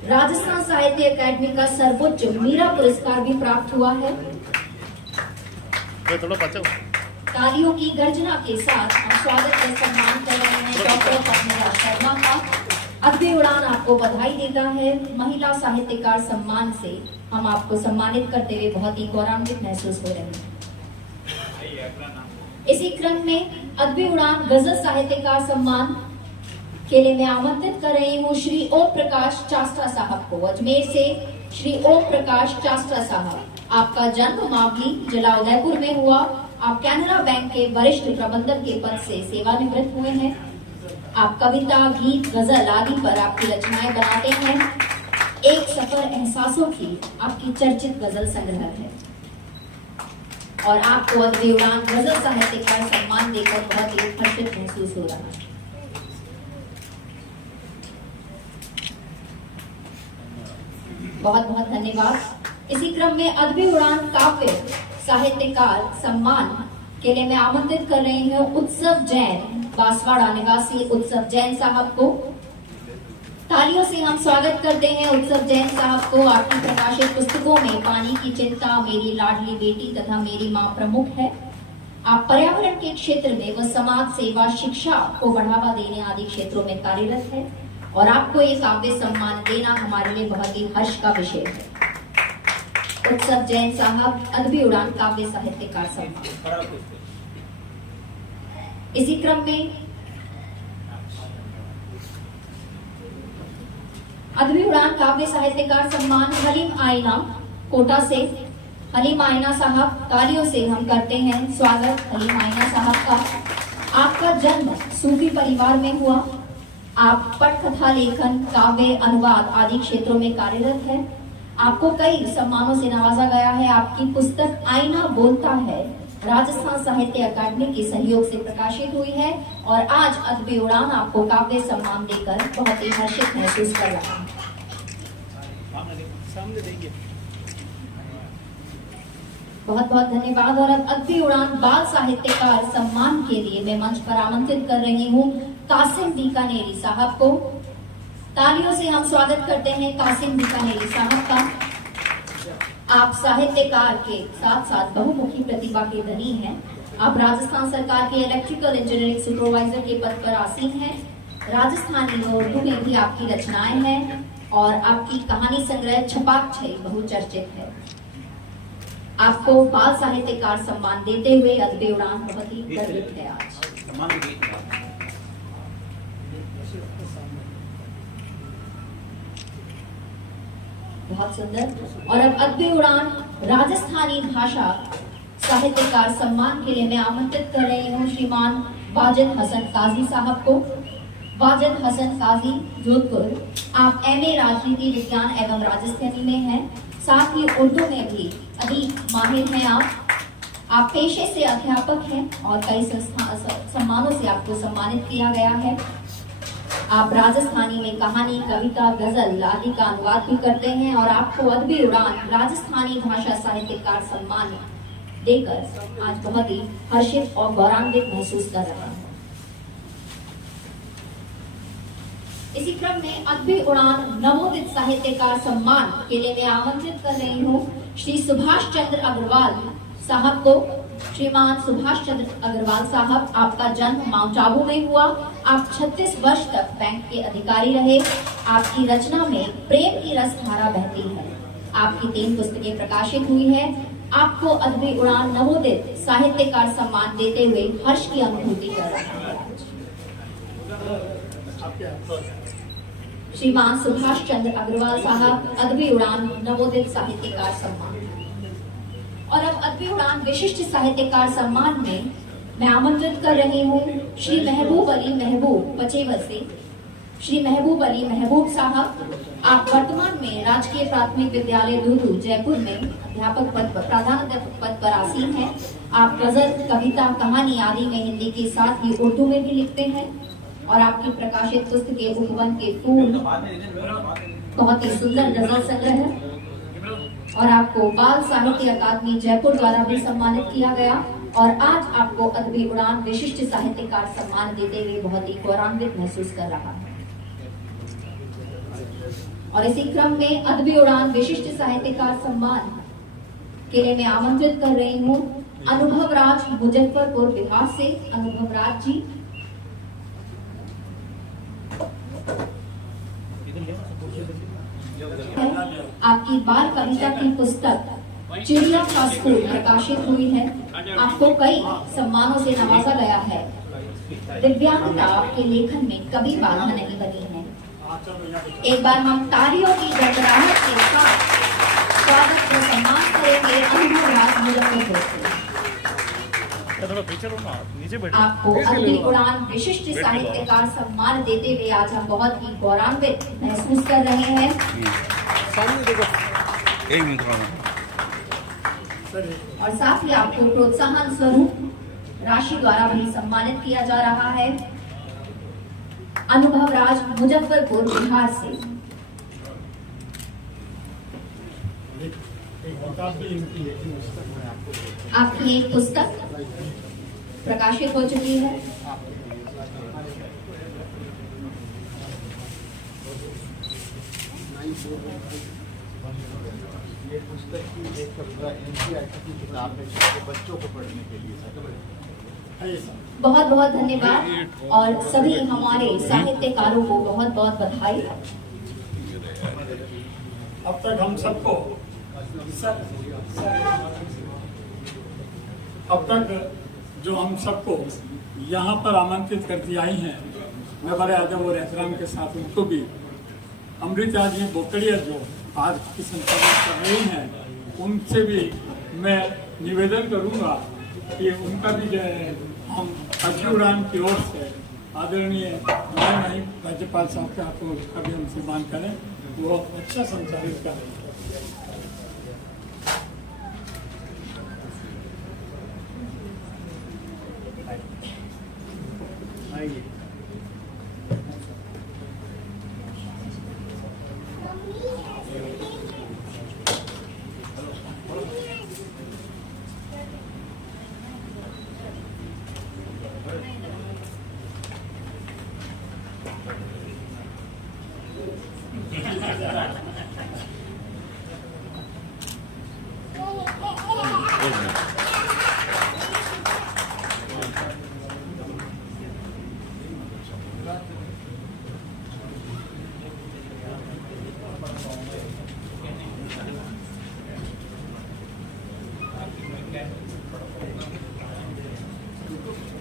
राजस्थान साहित्य अकादमी का सर्वोच्च मीरा पुरस्कार भी प्राप्त हुआ है। तालियों की गर्जना के साथ हम स्वागत और सम्मान कर रहे हैं डॉक्टर पद्मजा शर्मा का। अद्भुत उड़ान आपको बधाई देता है। महिला साहित्यकार सम्मान से हम आपको सम्मानित करते हुए बहुत ही गौरवान्वित महसूस हो रहे हैं। इसी क्रम में अद्भुत उड़ान गजल साहित्यकार सम्मान के लिए मैं आमंत्रित कर रही हूँ श्री ओम प्रकाश चास्टा साहब को। अजमेर से श्री ओम प्रकाश चास्टा साहब, आपका जन्म मावली जिला उदयपुर में हुआ। आप कैनरा बैंक के वरिष्ठ प्रबंधक के पद से सेवानिवृत्त हुए हैं। आप कविता, गीत, गजल आदि पर आपकी रचनाएं बनाते हैं। एक सफर एहसासों की आपकी चर्चित गजल संग्रह है और आपको अद्भुत उड़ान गजल साहित्यकार सम्मान देकर बहुत ही हर्षित महसूस हो रहा है। बहुत बहुत धन्यवाद। इसी क्रम में अद्भुत उड़ान काव्य साहित्यकार सम्मान के लिए मैं आमंत्रित कर रही हूँ उत्सव जैन, बांसवाड़ा निवासी उत्सव जैन साहब को। तालियों से हम स्वागत करते हैं उत्सव जैन साहब को। आपकी प्रकाशित पुस्तकों में पानी की चिंता, मेरी लाडली बेटी तथा मेरी माँ प्रमुख है। आप पर्यावरण के क्षेत्र में व समाज सेवा, शिक्षा को बढ़ावा देने आदि क्षेत्रों में कार्यरत है और आपको ये काव्य सम्मान देना हमारे लिए बहुत ही हर्ष का विषय है। उत्सव जैन साहब अद्भुत उड़ान काव्य साहित्यकार सम्मान। इसी क्रम में अदबी उड़ान काव्य साहित्यकार सम्मान हलीम आईना कोटा से। हलीम आईना साहब, तालियों से हम करते हैं स्वागत हलीम आईना साहब का। आपका जन्म सूफी परिवार में हुआ। आप पटकथा लेखन, काव्य, अनुवाद आदि क्षेत्रों में कार्यरत हैं। आपको कई सम्मानों से नवाजा गया है। आपकी पुस्तक आईना बोलता है राजस्थान साहित्य अकादमी के सहयोग से प्रकाशित हुई है और आज अदबी उड़ान आपको काव्य सम्मान देकर बहुत ही हर्षित महसूस कर रहा है। बहुत बहुत धन्यवाद। और अब अदबी उड़ान बाल साहित्यकार सम्मान के लिए मैं मंच पर आमंत्रित कर रही हूँ कासिम बीकानेरी साहब को। तालियों से हम स्वागत करते हैं कासिम बीकानेरी साहब का। आप साहित्यकार के साथ साथ बहुमुखी प्रतिभा के धनी हैं। आप राजस्थान सरकार के इलेक्ट्रिकल इंजीनियरिंग सुपरवाइजर के पद पर आसीन हैं। राजस्थानी व उर्दू में भी आपकी रचनाएं हैं और आपकी कहानी संग्रह छपाक बहुचर्चित है। आपको बाल साहित्यकार सम्मान देते हुए अदबी उड़ान बहुत ही गर्वित है आज। बहुत सुंदर। और अब अदबी उड़ान राजस्थानी भाषा साहित्यकार सम्मान के लिए मैं आमंत्रित कर रही हूँ श्रीमान वाजिद हसन काजी साहब को। वाजिद हसन काजी, जोधपुर। आप MA राजनीति विज्ञान एवं राजस्थानी में हैं, साथ ही उर्दू में भी अधिक माहिर हैं। आप पेशे से अध्यापक हैं और कई सम्मानों से आपको सम्मानित किया गया है। आप राजस्थानी में कहानी, कविता, गजल आदि का अनुवाद भी करते हैं और आपको अदबी उड़ान राजस्थानी भाषा साहित्यकार सम्मान देकर आज बहुत ही हर्षित और गौरवान्वित महसूस कर रहा हूँ। इसी क्रम में अदबी उड़ान नवोदित साहित्यकार सम्मान के लिए मैं आमंत्रित कर रही हूँ श्री सुभाष चंद्र अग्रवाल साहब को। श्रीमान सुभाष चंद्र अग्रवाल साहब, आपका जन्म माउंट आबू में हुआ। आप 36 वर्ष तक बैंक के अधिकारी रहे। आपकी रचना में प्रेम की रस धारा बहती है। आपकी 3 पुस्तकें प्रकाशित हुई है। आपको अदबी उड़ान नवोदित साहित्यकार सम्मान देते हुए हर्ष की अनुभूति कर रहा है। श्रीमान सुभाष चंद्र अग्रवाल साहब, अदबी उड़ान नवोदित साहित्यकार सम्मान। और अब अदबी उड़ान विशिष्ट साहित्यकार सम्मान में मैं आमंत्रित कर रही हूँ श्री महबूब अली महबूब पचेवर से। श्री महबूब अली महबूब साहब, आप वर्तमान में राजकीय प्राथमिक विद्यालय दूरू जयपुर में अध्यापक प्रधानाध्यापक पद पर आसीन हैं। आप गजल, कविता, कहानी आदि में हिंदी के साथ ही उर्दू में भी लिखते हैं और आपकी प्रकाशित पुस्तकें उपवन के फूल, बहुत ही सुंदर गजल संग्रह है और आपको बाल साहित्य अकादमी जयपुर द्वारा भी सम्मानित किया गया और आज आपको अदबी उड़ान विशिष्ट साहित्यकार सम्मान देते हुए बहुत ही गौरवान्वित महसूस कर रहा है। और इसी क्रम में अदबी उड़ान विशिष्ट साहित्यकार सम्मान के लिए मैं आमंत्रित कर रही हूँ अनुभव राज मुजफ्फरपुर बिहार से। अनुभव राज जी, आपकी बाल कविता की पुस्तक चिड़िया का स्कूल प्रकाशित हुई है। आपको कई सम्मानों से नवाजा गया है। दिव्यांगता आपके लेखन में कभी बाधा नहीं बनी है। एक बार हम तालियों की गड़गड़ाहट के साथ स्वागत और सम्मान करेंगे अनुभव राज मुजफ्फरपुर से। आपको अदबी उड़ान विशिष्ट साहित्यकार सम्मान देते हुए आज हम बहुत ही गौरवान्वित महसूस कर रहे हैं। और साथ ही आपको प्रोत्साहन स्वरूप राशि द्वारा भी सम्मानित किया जा रहा है। अनुभव राज मुजफ्फरपुर बिहार से। आपकी एक पुस्तक प्रकाशित हो चुकी है। ये पुस्तक की एक NCERT की किताब है बच्चों को पढ़ने के लिए। बहुत बहुत धन्यवाद और सभी हमारे साहित्यकारों को बहुत बहुत बधाई। अब तक हम सबको जो हम सबको यहाँ पर आमंत्रित करती आई हैं, मैं बड़े अदब और एहतराम के साथ उनको भी अमृता जी बोकड़िया जो आज की संचालन कर रही हैं, उनसे भी मैं निवेदन करूंगा कि उनका भी जो है हम अद्य उड़ान की ओर से आदरणीय नहीं राज्यपाल साहब के हाथों उसका भी हम सम्मान करें, वो अच्छा संचालित करें।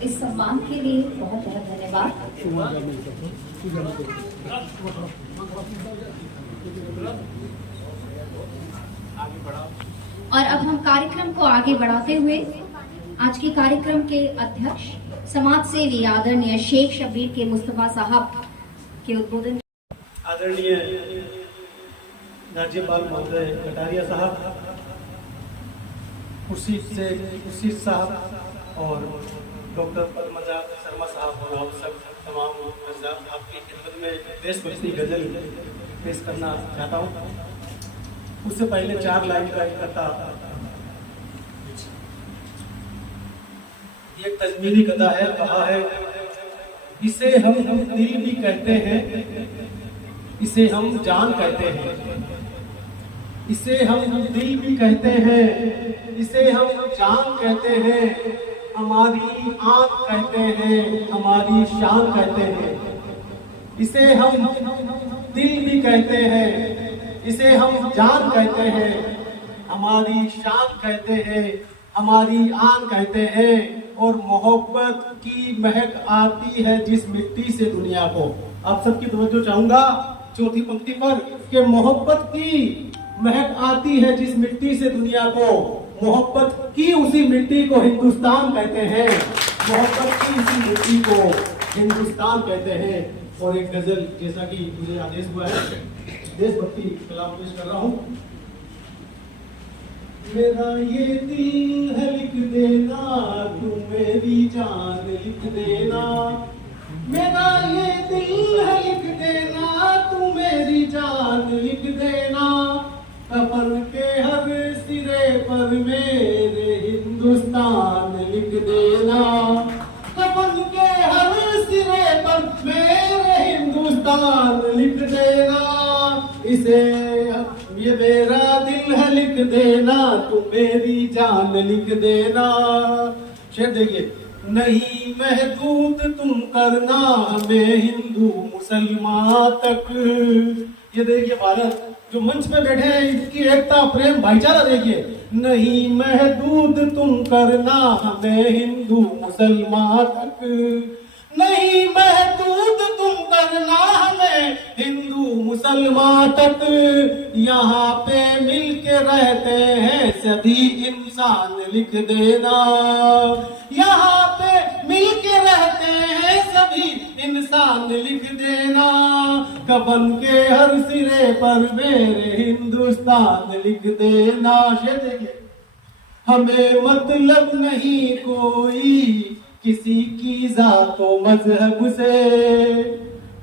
इस सम्मान के लिए बहुत बहुत धन्यवाद। और अब हम कार्यक्रम को आगे बढ़ाते हुए आज के कार्यक्रम के अध्यक्ष समाज सेवी आदरणीय शेख शब्बीर के मुस्तफा साहब के उद्बोधन। आदरणीय राज्यपाल महोदय कटारिया साहब, खुर्शीद साहब और डॉक्टर पद्मजा शर्मा साहब और आप सब तमाम हज़रात, आपकी खिदमत में देशभक्ति गजल पेश करना चाहता हूँ। उससे पहले 4 लाइन का इकट्ठा, ये तजमीरी कथा है, कहा है इसे हम दिल भी कहते हैं, इसे हम जान कहते हैं, इसे हम दिल भी कहते हैं, इसे हम जान कहते हैं, हमारी आंख कहते हैं, हमारी शान कहते हैं, इसे हम दिल भी कहते हैं, इसे हम जान कहते हैं, हमारी शान कहते हैं, हमारी आन कहते हैं, और मोहब्बत की महक आती है जिस मिट्टी से दुनिया को। आप सबकी तवज्जो चाहूंगा चौथी पंक्ति पर कि मोहब्बत की महक आती है जिस मिट्टी से दुनिया को, मोहब्बत की उसी मिट्टी को हिंदुस्तान कहते हैं, मोहब्बत की उसी मिट्टी को हिंदुस्तान कहते हैं। और एक गजल, जैसा कि मुझे आदेश हुआ है, देशभक्ति कलाम पेश कर रहा हूँ। मेरा ये दिल है लिख देना, तू मेरी जान लिख देना, मेरा ये दिल है लिख देना, तू मेरी जान लिख देना, कफन के हर सिरे पर मेरे हिंदुस्तान लिख देना, कफन के हर सिरे पर मेरे हिंदुस्तान लिख देना, इसे ये मेरा दिल है लिख देना, तू मेरी जान लिख देना। शेर देखिए, नहीं महदूद तुम करना हमें हिंदू मुसलमान तक। ये देखिए भारत जो मंच पे बैठे हैं, इनकी एकता प्रेम भाईचारा देखिए। नहीं महदूद तुम करना हमें हिंदू मुसलमान तक, नहीं महदूद तुम करना हमें हिंदू मुसलमान तक, यहाँ पे मिलके रहते हैं सभी इंसान लिख देना, यहाँ पे मिलके रहते हैं सभी इंसान लिख देना, कफन के हर सिरे पर मेरे हिंदुस्तान लिख देना। ये देखिए, हमें मतलब नहीं कोई किसी की जातो मजहब से,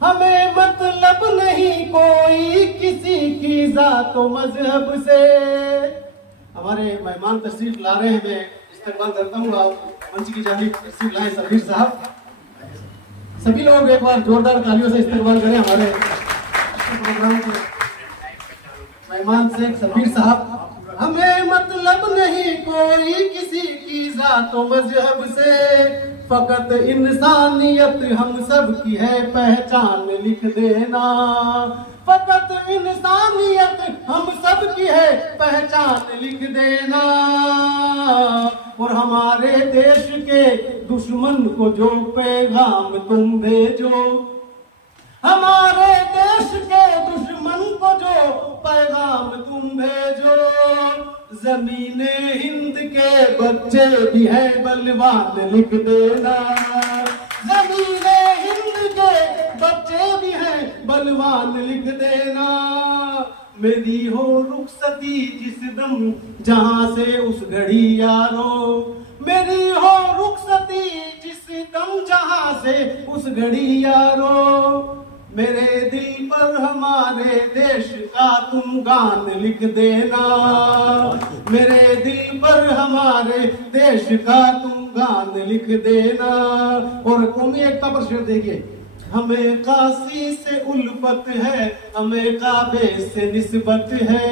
हमें मतलब नहीं कोई किसी की जातो मजहब से। हमारे मेहमान तशरीफ ला रहे हैं, मैं इस्तेमाल करता हूँ, आप मंच की जानिब तशरीफ लाए शब्बीर साहब। सभी लोग एक बार जोरदार तालियों से इस्तेमाल करें हमारे प्रोग्राम के मेहमान शेख शब्बीर साहब। हमें मतलब नहीं कोई किसी की जातो मजहब से, फकत इंसानियत हम सब की है पहचान लिख देना, फकत इंसानियत हम सब की है पहचान लिख देना, और हमारे देश के दुश्मन को जो पैगाम तुम भेजो, हमारे देश के दुश्मन को जो पैगाम तुम भेजो। जमीने हिंद के बच्चे भी हैं बलवान लिख देना। जमीने हिंद के बच्चे भी हैं बलवान लिख देना। मेरी हो रुखसती जिस दम जहां से उस घड़ी यारो। मेरी हो रुखसती जिस दम जहां से उस घड़ी यारो। मेरे दिल पर हमारे देश का तुम गान लिख देना। मेरे दिल पर हमारे देश का तुम गान लिख देना। और कौमी एकता पर शेर देखिए। हमें काशी से उल्फत है, हमें काबे से निस्बत है।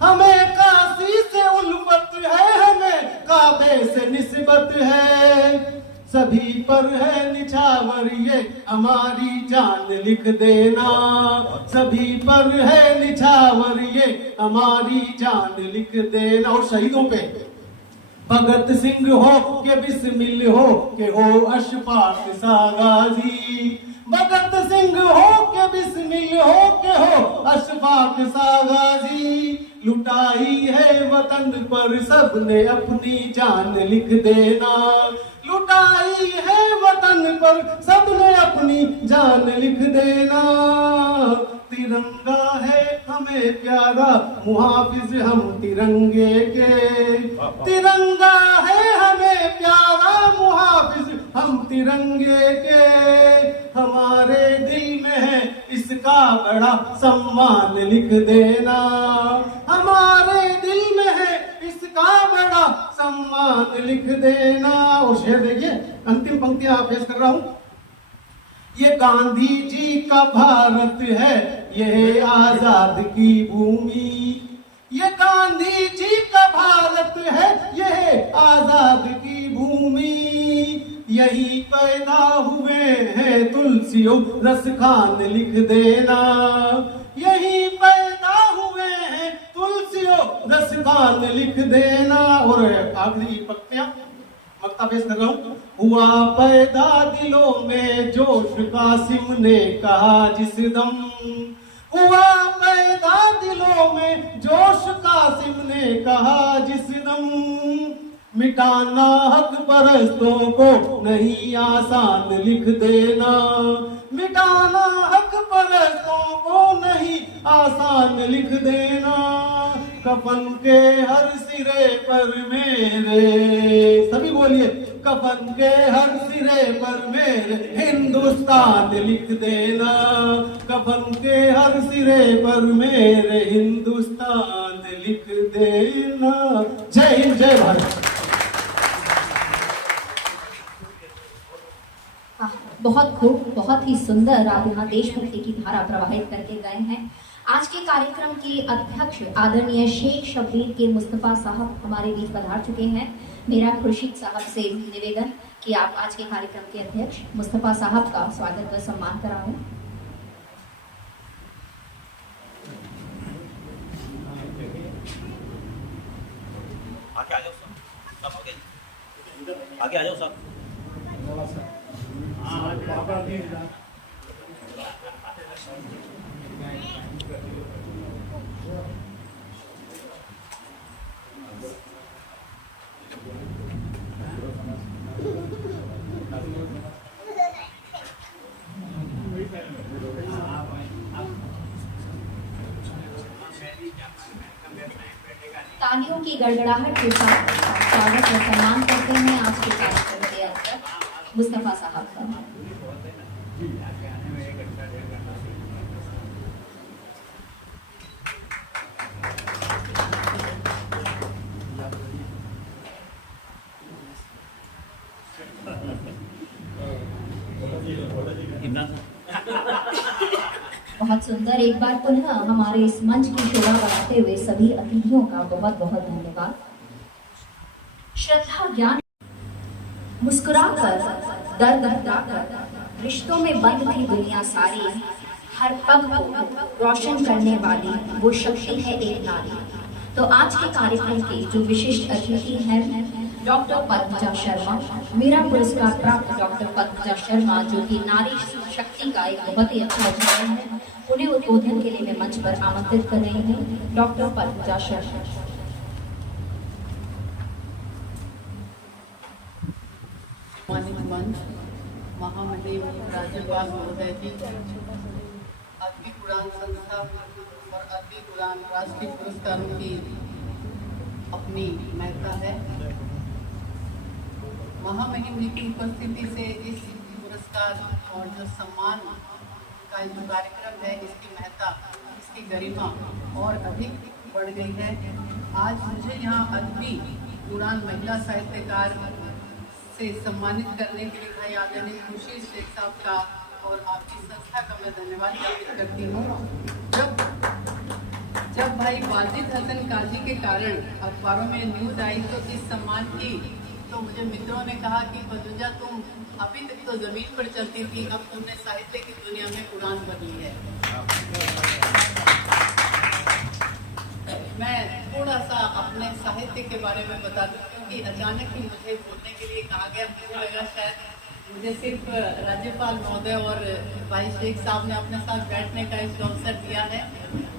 हमें काशी से उल्फत है, हमें काबे से निस्बत है। सभी पर है निछावर ये हमारी जान लिख देना। सभी पर है निछावर ये हमारी जान लिख देना। और शहीदों पे भगत सिंह हो के बिस्मिल हो के हो अशफाक सागाजी। भगत सिंह हो के बिस्मिल हो के हो अशफाक सागाजी। लुटाई है वतन पर सबने अपनी जान लिख देना। लुटाई है वतन पर सबने अपनी जान लिख देना। तिरंगा है हमें प्यारा मुहाफिज हम तिरंगे के। तिरंगा है हमें प्यारा मुहाफिज हम तिरंगे के। हमारे दिल में है इसका बड़ा सम्मान लिख देना। हमारे दिल में है इसका बड़ा सम्मान लिख देना। और शेर देखिए, अंतिम पंक्तियां पेश कर रहा हूं। ये गांधी जी का भारत है, ये आजाद की भूमि। ये गांधी जी का भारत है, ये आजाद की भूमि। यही पैदा हुए हैं तुलसियों रस खान लिख देना। यही पैदा हुए हैं तुलसियों रस खान लिख देना। और आखिरी पंक्तियां मक्ता पेश कर रहा हूं। हुआ पैदा दिलों में जोश कासिम ने कहा जिस दम। हुआ पैदा दिलों में जोश कासिम ने कहा जिस दम। मिटाना हक परस्तों को नहीं आसान लिख देना। मिटाना हक परस्तों को नहीं आसान लिख देना। कफन के हर सिरे पर मेरे, सभी बोलिए, कफन के हर सिरे पर मेरे हिंदुस्तान लिख देना। कफन के हर सिरे पर मेरे हिंदुस्तान लिख देना। जय हिंद, जय भारत। बहुत खूब, बहुत ही सुंदर आप यहाँ देशभक्ति की धारा प्रवाहित करके गए हैं। आज के कार्यक्रम के अध्यक्ष आदरणीय शेख शब्बीर के मुस्तफा साहब हमारे बीच पधार चुके हैं। मेरा खुर्शीद साहब से निवेदन कि आप आज के कार्यक्रम के अध्यक्ष मुस्तफा साहब का स्वागत व सम्मान कराएं। आगे आ जाओ सब। तालियों की गड़गड़ाहट के साथ स्वागत व सम्मान करते हैं आज के कार्यक्रम के अध्यक्ष मुस्तफा साहब का। बहुत सुंदर। एक बार पुनः हमारे इस मंच की शोभा बढ़ाते हुए सभी अतिथियों का बहुत बहुत धन्यवाद। श्रद्धा ज्ञान मुस्कुराकर दर्द हटाकर रिश्तों में बंद थी दुनिया सारी। हर पग को रोशन करने वाली वो शक्ति है एक नारी। तो आज के कार्यक्रम के जो विशिष्ट अतिथि हैं डॉक्टर पद्मजा शर्मा। मेरा पुरस्कार प्राप्त डॉक्टर पद्मजा शर्मा, जो कि नारी शक्ति का एक बहुत ही अच्छा उदाहरण है, उन्हें उद्बोधन के लिए मैं मंच पर आमंत्रित कर रही हूँ। डॉक्टर पद्मजा शर्मा। सम्मानित मंच, महामहिम राज्यपाल महोदय जी, अद्वित उड़ान संस्था और अद्वित उड़ान राष्ट्रीय पुरस्कारों की अपनी महत्ता है। महामहिम जी की उपस्थिति से इस पुरस्कार और जो सम्मान का जो कार्यक्रम है, इसकी महत्ता, इसकी गरिमा और अधिक बढ़ गई है। आज मुझे यहाँ अद्वित उड़ान महिला साहित्यकार से सम्मानित करने के लिए भाई आदरणीय खुर्शीद शेख साहब का और आपकी संस्था का मैं धन्यवाद ज्ञापित करती हूँ। जब भाई वाजिद हसन काजी के कारण अखबारों में न्यूज आई तो इस सम्मान की, तो मुझे मित्रों ने कहा कि पद्मजा तुम अभी तक तो जमीन पर चलती थी, अब तुमने साहित्य की दुनिया में उड़ान भर ली है। मैं थोड़ा सा अपने साहित्य के बारे में बता दूं, क्योंकि अचानक ही मुझे बोलने के लिए कहा गया। मुझे लगा शायद मुझे सिर्फ राज्यपाल महोदय और भाई शेख साहब ने अपने साथ बैठने का इस अवसर दिया है,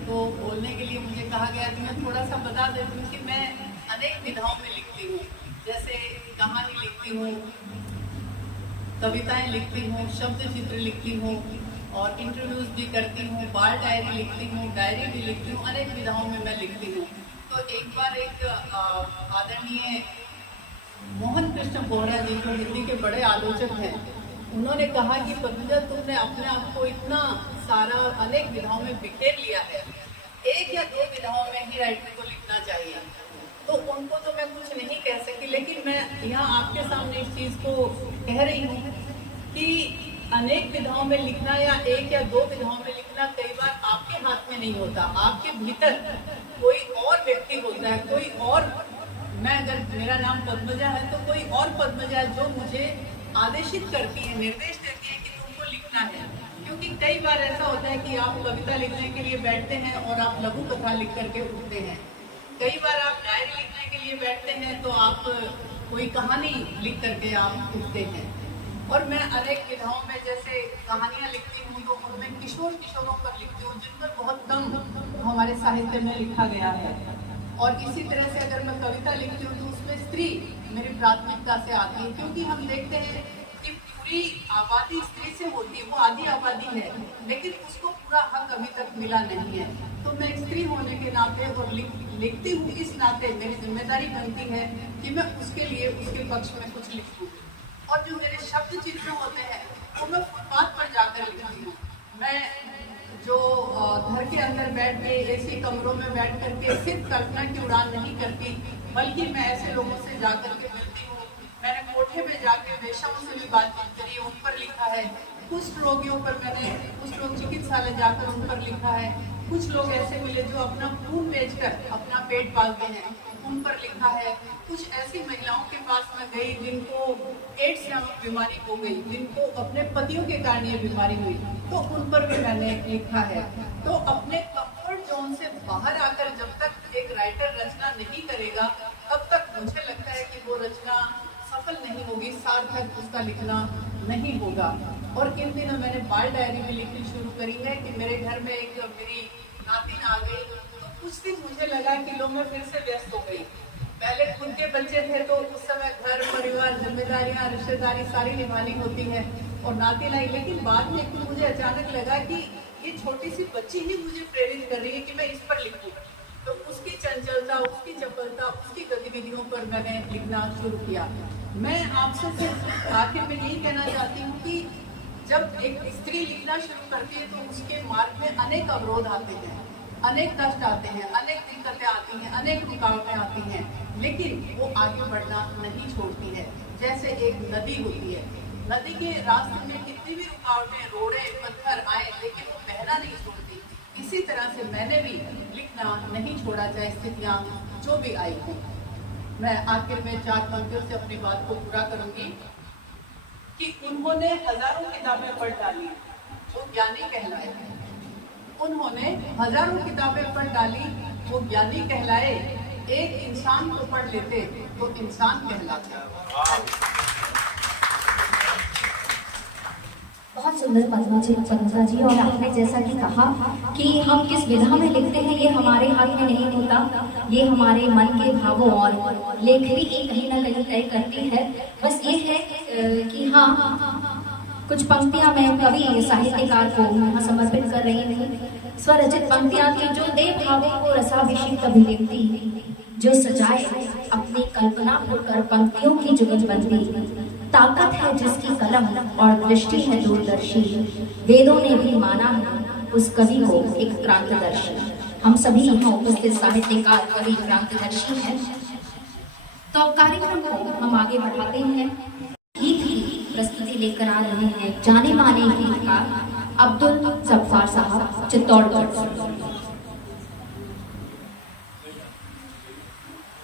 तो बोलने के लिए मुझे कहा गया कि मैं थोड़ा सा बता देती हूँ कि मैं अनेक विधाओं में लिखती हूँ। जैसे कहानी लिखती हूँ, कविताएं लिखती हूँ, शब्द चित्र लिखती हूँ और इंटरव्यूज भी करती हूँ, बाल डायरी लिखती हूँ, डायरी भी लिखती हूँ, अनेक विधाओं में मैं लिखती हूँ। तो एक बार एक आदरणीय मोहन कृष्ण बोहरा जी, जो हिंदी के बड़े आलोचक हैं, उन्होंने कहा कि पद्मजा तुमने अपने आप को इतना सारा अनेक विधाओं में बिखेर लिया है, एक या दो विधाओं में ही राइटर को लिखना चाहिए। तो उनको तो मैं कुछ नहीं कह सकी, लेकिन मैं यहाँ आपके सामने इस चीज को कह रही हूँ कि अनेक विधाओं में लिखना या एक या दो विधाओं में लिखना कई बार आपके हाथ में नहीं होता। आपके भीतर कोई और व्यक्ति होता है, कोई और, मैं अगर मेरा नाम पद्मजा है तो कोई और पद्मजा है जो मुझे आदेशित करती है, निर्देश देती है कि तुमको लिखना है। क्योंकि कई बार ऐसा होता है कि आप कविता लिखने के लिए बैठते हैं और आप लघु कथा लिख करके उठते हैं। कई बार आप डायरी लिखने के लिए बैठते हैं तो आप कोई कहानी लिख करके आप उठते हैं। और मैं अनेक विधाओं में जैसे कहानियां लिखती हूँ तो उनमें किशोरों पर लिखती हूँ, जिन पर बहुत कम हमारे साहित्य में लिखा गया है। और इसी तरह से अगर मैं कविता लिखती हूँ तो उसमें स्त्री मेरी प्राथमिकता से आती है, क्योंकि हम देखते हैं कि पूरी आबादी स्त्री से होती है, वो आधी आबादी है, लेकिन उसको पूरा हक अभी तक मिला नहीं है। तो मैं स्त्री होने के नाते और लिखती हूँ इस नाते मेरी जिम्मेदारी बनती है कि मैं उसके लिए, उसके पक्ष में कुछ लिखूँ। और जो मेरे शब्द चित्र होते हैं वो मैं फुटपाथ पर जाकर लिखती हूँ। मैं जो घर के अंदर बैठ के ऐसे कमरों में बैठ करके सिर्फ कल्पना की उड़ान नहीं करती, बल्कि मैं ऐसे लोगों से जाकर के मिलती हूँ। मैंने कोठे में जाकर वेश्याओं से भी बातचीत करी, उन पर लिखा है। कुछ रोगियों पर मैंने, कुछ लोग चिकित्सालय जाकर उन पर लिखा है। कुछ लोग ऐसे मिले जो अपना खून बेचकर अपना पेट पालते हैं, उन पर लिखा है। कुछ ऐसी महिलाओं के पास मैं गई जिनको एड्स नामक बीमारी हो गई, जिनको अपने पतियों के कारण ये बीमारी हुई, तो उन पर भी मैंने लिखा है। तो अपने कंफर्ट जोन से बाहर आकर जब तक एक राइटर रचना नहीं करेगा, तब तक मुझे लगता है कि वो रचना सफल नहीं होगी, सार्थक उसका लिखना नहीं होगा। और इन दिनों मैंने बाल डायरी भी लिखनी शुरू करी है कि मेरे घर में एक मेरी नातिन आ गई, तो कुछ दिन मुझे लगा कि लो मैं फिर से व्यस्त हो गई। पहले खुद के बच्चे थे तो उस समय घर परिवार जिम्मेदारियां रिश्तेदारी सारी निभानी होती है और नातिन आई, लेकिन बाद में तो मुझे अचानक लगा कि ये छोटी सी बच्ची ही मुझे प्रेरित कर रही है कि मैं इस पर लिखूं। तो उसकी चंचलता, उसकी चपलता, उसकी गतिविधियों पर मैंने लिखना शुरू किया। मैं आपसे सिर्फ आखिर में यही कहना चाहती हूँ कि जब एक स्त्री लिखना शुरू करती है तो उसके मार्ग में अनेक अवरोध आते हैं, अनेक कष्ट आते हैं, अनेक दिक्कतें आती हैं, अनेक रुकावटें आती हैं, लेकिन वो आगे बढ़ना नहीं छोड़ती है। जैसे एक नदी होती है, नदी के रास्ते में कितनी भी रुकावटें, रोड़े, पत्थर आए, लेकिन वो बहना नहीं छोड़ती। इसी तरह से मैंने भी लिखना नहीं छोड़ा, चाहे स्थितियाँ जो भी आई हो। मैं आखिर में 4 पंक्तियों से अपनी बात को पूरा करूंगी कि उन्होंने हजारों किताबें पढ़ डाली, वो ज्ञानी कहलाए। उन्होंने हजारों किताबें पढ़ डाली, वो ज्ञानी कहलाए। एक इंसान को पढ़ लेते तो इंसान कहलाते। बहुत सुंदर पद्मा जी, और आपने जैसा कि कहा कि हम किस विधा में लिखते हैं ये हमारे हाथ में नहीं होता, ये हमारे मन के भावों और लेख भी कहीं ना कहीं तय करती है। बस ये है कि हाँ, कुछ पंक्तियां मैं कवि साहित्यकार को यहाँ समर्पित कर रही हूँ। स्वरचित पंक्तियां की जो दे भावों को रसाभिषिक्त अभिव्यक्ति, जो सजाए अपनी कल्पना को कर पंक्तियों की जुगलबंदी, ताकत है जिसकी कलम और दृष्टि है दूरदर्शी, वेदों ने भी माना है उस कवि को एक क्रांतिदर्शी। हम सभी यहाँ उपस्थित साहित्यकार कवि क्रांतिदर्शी हैं। तो अब कार्यक्रम को हम आगे बढ़ाते हैं। गीत की प्रस्तुति लेकर आ रहे हैं जाने माने गीतकार अब्दुल जब्बार साहब चित्तौड़गढ़।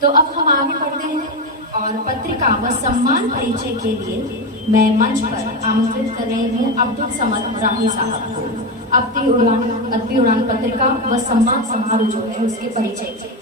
तो अब हम आगे बढ़ते हैं और पत्रिका व सम्मान परिचय के लिए मैं मंच पर आमंत्रित कर रही हूँ अब्दुल समद राही साहब को। अद्दी उड़ान पत्रिका व सम्मान समारोह जो है उसके परिचय के।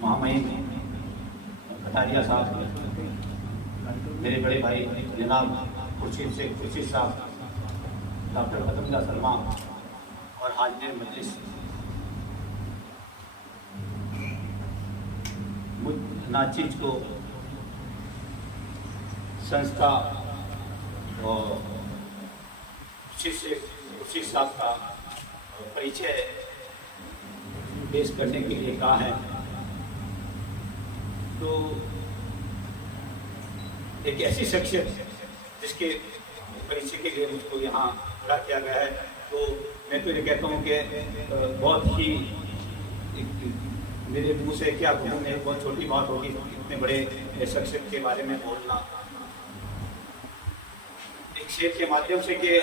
महामहिम कटारिया साहब, मेरे बड़े भाई जनाब खुर्शीद साहब, डॉक्टर फतुल्लाह सलमा और हाजिर मजलिस, मुझ नाचीज को संस्था और खुर्शीद साहब का परिचय पेश करने के लिए कहा है। तो एक ऐसी शख्सियत जिसके परिचय के लिए मुझको यहाँ खड़ा किया गया है, तो मैं तो ये कहता हूँ कि बहुत ही मेरे मुँह से क्या कहूँ, मैं बहुत छोटी बात होगी इतने बड़े शख्सियत के बारे में बोलना। एक शेर के माध्यम से कि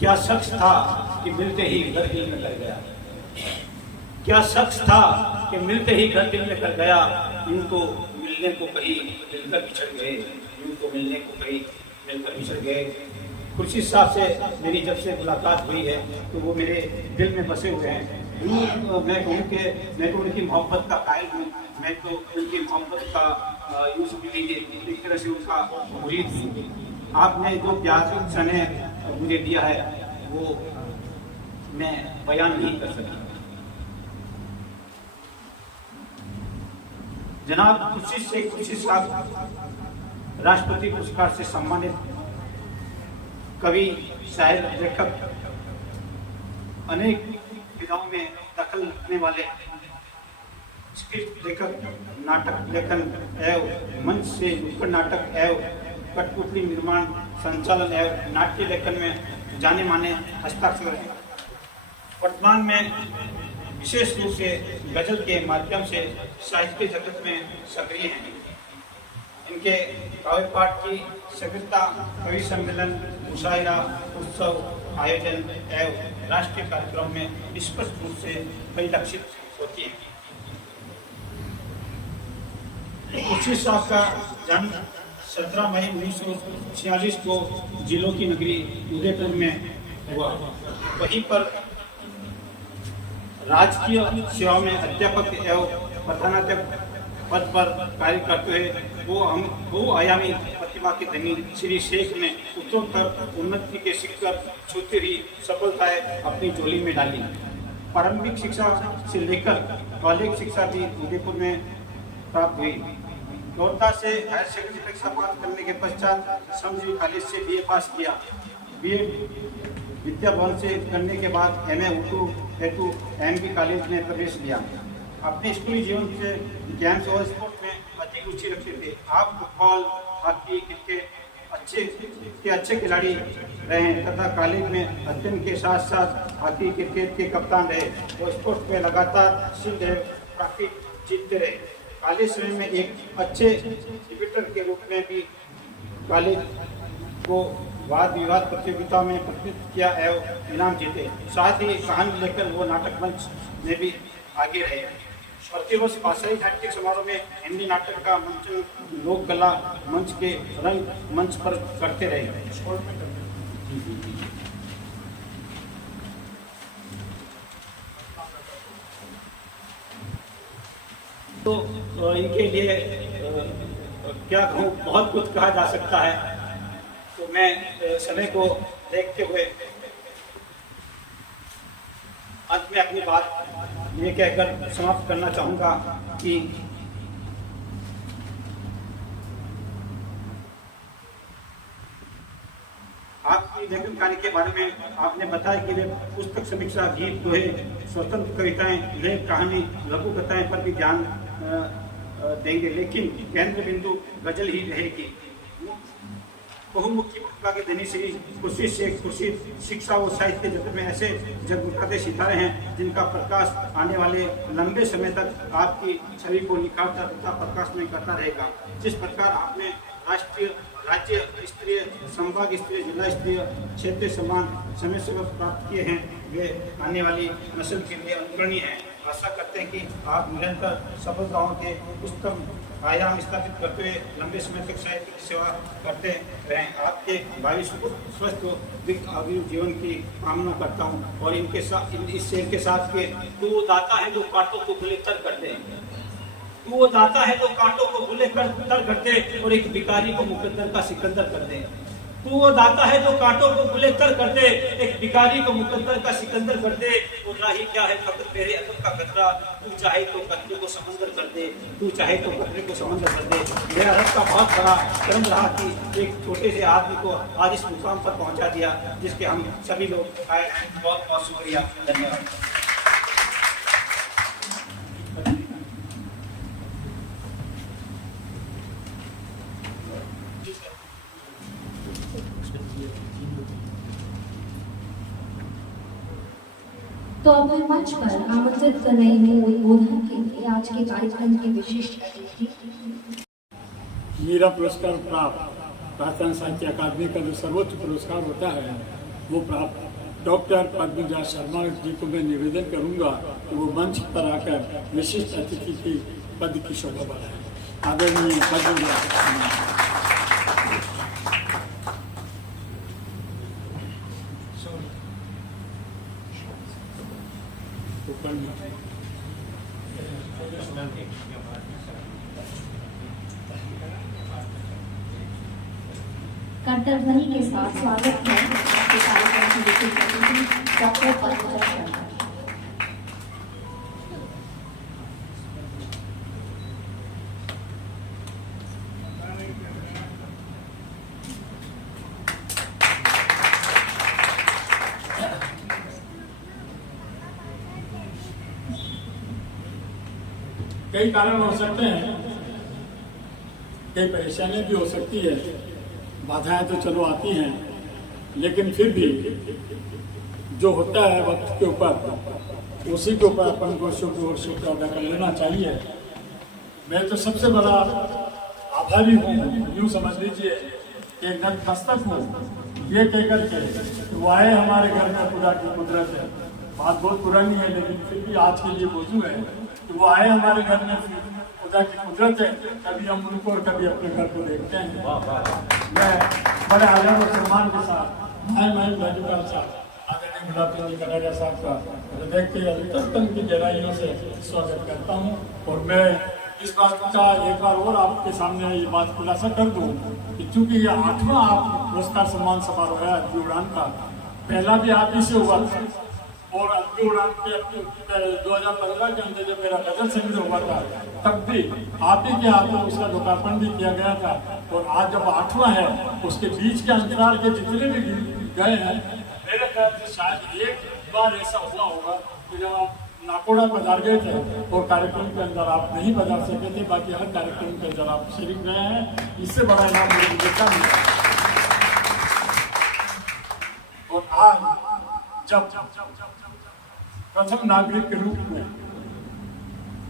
क्या शख्स था कि मिलते ही घर दिल में कर गया, क्या शख्स था कि मिलते ही घर दिल में कर गया, इनको मिलने को कहीं मिलकर बिछड़ गए, इनको मिलने को कहीं मिलकर बिछड़ गए। खुर्शीद साहब से मेरी जब से मुलाकात हुई है तो वो मेरे दिल में बसे हुए हैं। मैं कहूँ कि मैं तो उनकी मोहब्बत का कायल हूँ, मैं तो उनकी मोहब्बत का यूँ समझ लीजिए एक तरह से उनका मुरीद हूँ। आपने जो प्यार स्नेह मुझे दिया है वो मैं बयान नहीं कर सकता। जनाब खुर्शीद साहब राष्ट्रपति पुरस्कार से सम्मानित कवि, शायर, लेखक, अनेक विधाओं में दखल रखने वाले, स्क्रिप्ट लेखक, नाटक लेखन एवं मंच से नुक्कड़ नाटक एवं कठपुतली निर्माण, संचालन एवं नाट्य लेखन में जाने माने हस्ताक्षर हैं। वर्तमान में विशेष रूप से गजल के माध्यम से साहित्य जगत में सक्रिय हैं। इनके काव्य पाठ की सक्रियता कवि सम्मेलन, मुशायरा, उत्सव, आयोजन एवं राष्ट्रीय कार्यक्रम में स्पष्ट रूप से परिलक्षित होती है। खुर्शीद साहब का जन्म 17 मई 1946 को जिलों की नगरी उदयपुर में हुआ। वहीं पर राजकीय सेवाओं में अध्यापक एवं प्रधानाध्यापक पद पर कार्य करते हुए बहु आयामी प्रतिभा के धनी श्री शेख ने उत्तरोत्तर उन्नति के शिखर छूते ही सफलताएं अपनी झोली में डाली। प्रारंभिक शिक्षा से लेकर कॉलेज शिक्षा भी उदयपुर में प्राप्त हुई। रोहता से हायर सेकेंडरी परीक्षा प्राप्त करने के पश्चात समझी कॉलेज से BA पास किया। BA विद्या भवन से करने के बाद MA उर्दू हेतु MB कॉलेज में प्रवेश लिया। अपने स्कूली जीवन से गेम्स और स्पोर्ट में अधिक रुचि रखते थे। आप फुटबॉल, हॉकी, क्रिकेट अच्छे खिलाड़ी रहे हैं तथा कॉलेज में अध्ययन के साथ साथ हॉकी, क्रिकेट के कप्तान रहे और स्पोर्ट्स में लगातार सिल्ड ट्रॉफी जीतते रहे। कॉलेज समय में एक अच्छे क्रिकेटर के रूप में भी कॉलेज को वाद विवाद प्रतियोगिता में प्रतिनिधित्व किया एवं इनाम जीते। साथ ही कहानी लेकर वो नाटक मंच में भी आगे रहे। प्रतिवर्ष भाषाई साहित्यिक समारोह में हिंदी नाटक का मंचन लोक कला मंच के रंग मंच पर करते रहे। तो इनके लिए क्या कहूँ, बहुत कुछ कहा जा सकता है। तो मैं समय को देखते हुए अंत में अपनी बात ये कहकर समाप्त करना चाहूँगा कि आपकी लेखन कार्य के बारे में आपने बताया कि वे पुस्तक समीक्षा, गीत, दोहे, स्वतंत्र कविताएं, लेख, कहानी, लघु कथाएं पर भी ध्यान देंगे, लेकिन केंद्र बिंदु गजल ही रहेगी। बहुमुखी प्रतिभा के धनी श्री खुर्शीद शेख खुर्शीद शिक्षा और साहित्य जगत में ऐसे जगमगाते सितारे हैं जिनका प्रकाश आने वाले लंबे समय तक आपकी छवि को निखारता तथा प्रकाशमय करता रहेगा। जिस प्रकार आपने राष्ट्रीय, राज्य स्तरीय, संभाग स्तरीय, जिला स्तरीय, क्षेत्रीय सम्मान समय से प्राप्त किए हैं, वे आने वाली नस्ल के लिए अनुकरणीय हैं। आशा करते हैं कि आप निरंतर सफलताओं के उच्चतम आयाम स्थापित करते हुए लंबे समय तक साहित्य की सेवा करते रहें। आपके भावी स्वस्थ आयु जीवन की कामना करता हूँ। और इनके साथ इस शेर के साथ के तू वो दाता है जो कांटों को भूले तर कर दे, तू वो दाता है जो कांटों को भूले कर तर कर दे और एक भिखारी को मुकद्दर का सिकंदर कर दे। तू वो दाता है जो कांटों को भूले तर कर दे, एक भिखारी को मुकद्दर का सिकंदर कर दे। और राही क्या है फकत तेरे अदब का खतरा, तू चाहे तो कतरे को समंदर कर दे, तू चाहे तो कतरे को समंदर कर दे। मेरा रब का बहुत बड़ा कर्म रहा कि एक छोटे से आदमी को आज इस मुकाम पर पहुंचा दिया जिसके हम सभी लोग आए हैं। बहुत बहुत शुक्रिया, धन्यवाद। तो अब मैं मंच पर आमंत्रित कर रही हूँ उद्बोधन के लिए आज के कार्यक्रम की विशिष्ट अतिथि। मीरा पुरस्कार प्राप्त प्राचीन साहित्य अकादमी का जो सर्वोच्च पुरस्कार होता है वो प्राप्त डॉक्टर पद्मजा शर्मा जी को मैं निवेदन करूंगा कि वो मंच पर आकर विशिष्ट अतिथि की पद की शोभा बढ़ाएं। आदरणीय पद्मजा कर्तव्य ध्वनि के साथ स्वागत है आपके कार्यक्रम की विशिष्ट अतिथि डॉक्टर पद्मजा शर्मा। कई कारण हो सकते हैं, कई परेशानियां भी हो सकती है, बाधाएं तो चलो आती हैं, लेकिन फिर भी जो होता है वक्त के ऊपर उसी के ऊपर अपन को शुक्र अदा कर लेना चाहिए। मैं तो सबसे बड़ा आभारी हूँ, यूँ समझ लीजिए कि नतमस्तक हूँ ये कहकर के वो आए हमारे घर में खुदा की कुदरत है। बात बहुत पुरानी है लेकिन फिर भी आज के लिए मौजूद है कि वो आए हमारे घर में खुदा की कुदरत है। कभी हम उनको और कभी अपने घर को देखते हैं। मैं बड़े आदर और सम्मान के साथ राज्यपाल साहब आदरणीय गुलाब चंद कटारिया साहब का हृदय के अंतस्तन की गहराइयों से स्वागत करता हूँ। और मैं इस बात का एक बार और आपके सामने ये बात खुलासा कर दूँ कि चूंकि ये 8वां आप पुरस्कार सम्मान समारोह है अद्भुत उड़ान का, पहला भी आप ही से हुआ था और अद्भुत उड़ान के 2015 के अंदर जब मेरा गजल संग्रह हुआ था तब भी आप ही के हाथों उसका लोकार्पण भी किया गया था। और आज जब 8वां है उसके बीच के अंतराल के जितने भी गए हैं, मेरे ख्याल से शायद एक बार ऐसा हुआ होगा कि जब आप नाकोड़ा पधार गए थे और कार्यक्रम के अंदर आप नहीं पधार सके थे, बाकी हर कार्यक्रम के अंदर आप शरीक रहे हैं। इससे बड़ा इनाम मुझे देखा नहीं। और आज जब प्रथम नागरिक के रूप में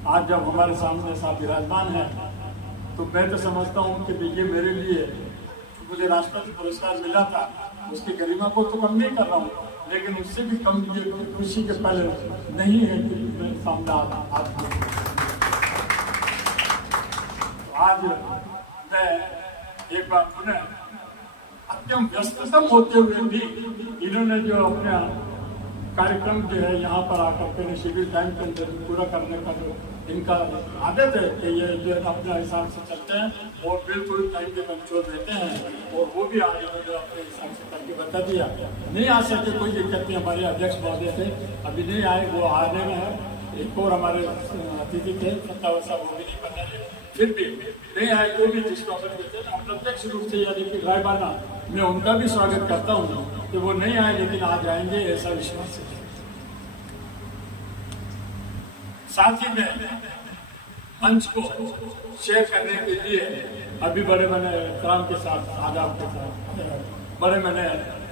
आज जब हमारे सामने साहब विराजमान है तो मैं तो समझता हूँ कि ये मेरे लिए मुझे राष्ट्रपति पुरस्कार मिला था उसकी गरिमा को तो कम नहीं कर रहा हूँ, लेकिन उससे भी कम ये खुशी के पल नहीं है कि मैं सामने आता। आज मैं एक बार पुनः अत्यंत व्यस्ततम होते हुए भी इन्होंने जो अपना कार्यक्रम जो है यहाँ पर आकर के शेड्यूल टाइम के अंदर पूरा करने का जो इनका आदत है कि ये जो है अपने हिसाब से चलते हैं और बिल्कुल टाइम के कंट्रोल रहते हैं, और वो भी आज इन्होंने अपने हिसाब से करके बता दिया। नहीं आ सके कोई दिक्कत नहीं, हमारे अध्यक्ष महोदय थे अभी नहीं आए, वो आने में है। एक और हमारे अतिथि थे सत्तावर साहब, वो भी नहीं बता रहे, फिर भी नहीं आए तो भी जिस टॉपिक में थे हम प्रत्यक्ष रूप से यानी कि रायबाना मैं उनका भी स्वागत करता हूँ कि वो नहीं आए लेकिन आज आएंगे, ऐसा विश्वास है। साथ ही में मंच को शेयर करने के लिए अभी बड़े मैंने एहतराम के साथ आदाब के साथ बड़े मैंने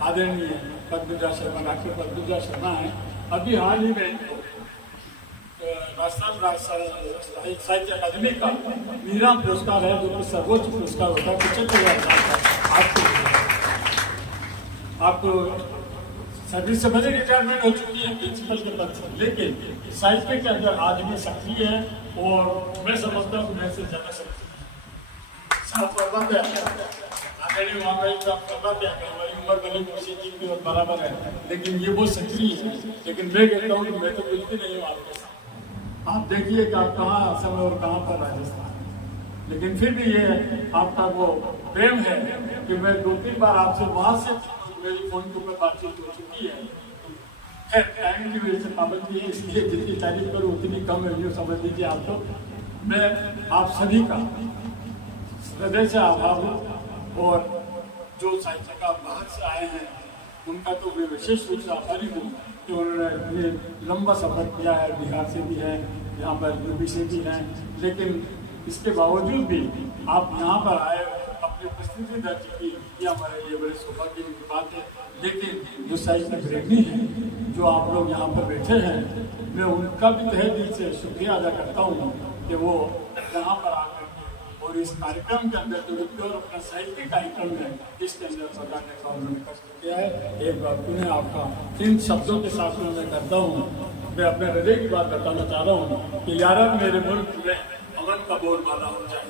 आदरणीय पद्मजा शर्मा, डॉक्टर पद्मजा शर्मा है। अभी हाल ही में राजस्थान साहित्य अकादमी का मीरा पुरस्कार है, जो कि सर्वोच्च पुरस्कार होता है 75,000 आपको सर्विस से भले रिटायरमेंट हो चुकी है प्रिंसिपल के पद से, लेकिन साहित्य के अंदर आज भी सक्रिय है और मैं समझता हूँ मैं से ज्यादा हमारी उम्र भले किसी चीज की बराबर है, लेकिन ये बहुत सक्रिय है। लेकिन मैं कहता हूँ कि मैं तो कुछ भी नहीं हूँ आपके साथ। आप देखिए कि आप कहाँ असम और कहाँ पर राजस्थान, लेकिन फिर भी ये आपका वो प्रेम है कि मैं 2-3 बार आपसे वहां से मेरी फोन के ऊपर बातचीत हो चुकी है। खैर टाइम की वजह से पाबंदी है, इसलिए जितनी तारीफ करूँ उतनी कम है, यूँ समझ लीजिए आप। तो मैं आप सभी का हृदय से आभार हूँ, और जो साहित्यकार बाहर से आए हैं उनका तो मैं विशेष रूप से आभारी हूँ कि उन्होंने ये लंबा सफर किया है, बिहार से भी है, यहाँ पर यूपी से भी हैं, लेकिन इसके बावजूद भी आप यहाँ पर आए, अपनी उपस्थिति दर्ज की, ये हमारे लिए बड़े सौभाग्य की बात है। लेकिन जो साहित्य प्रेमी हैं, जो आप लोग यहाँ पर बैठे हैं, मैं उनका भी तहे दिल से शुक्रिया अदा करता हूँ कि वो यहाँ पर आकर और इस कार्यक्रम के अंदर जो और अपना साहित्य कार्यक्रम है इसके अंदर सजाने का उन्होंने कष्ट किया है। एक बार पुनः आपका 3 शब्दों के साथ में मैं करता हूँ। मैं अपने हृदय की बात बताना चाह रहा हूँ कि यार मेरे मुल्क में अमन का बोलबाला हो जाए,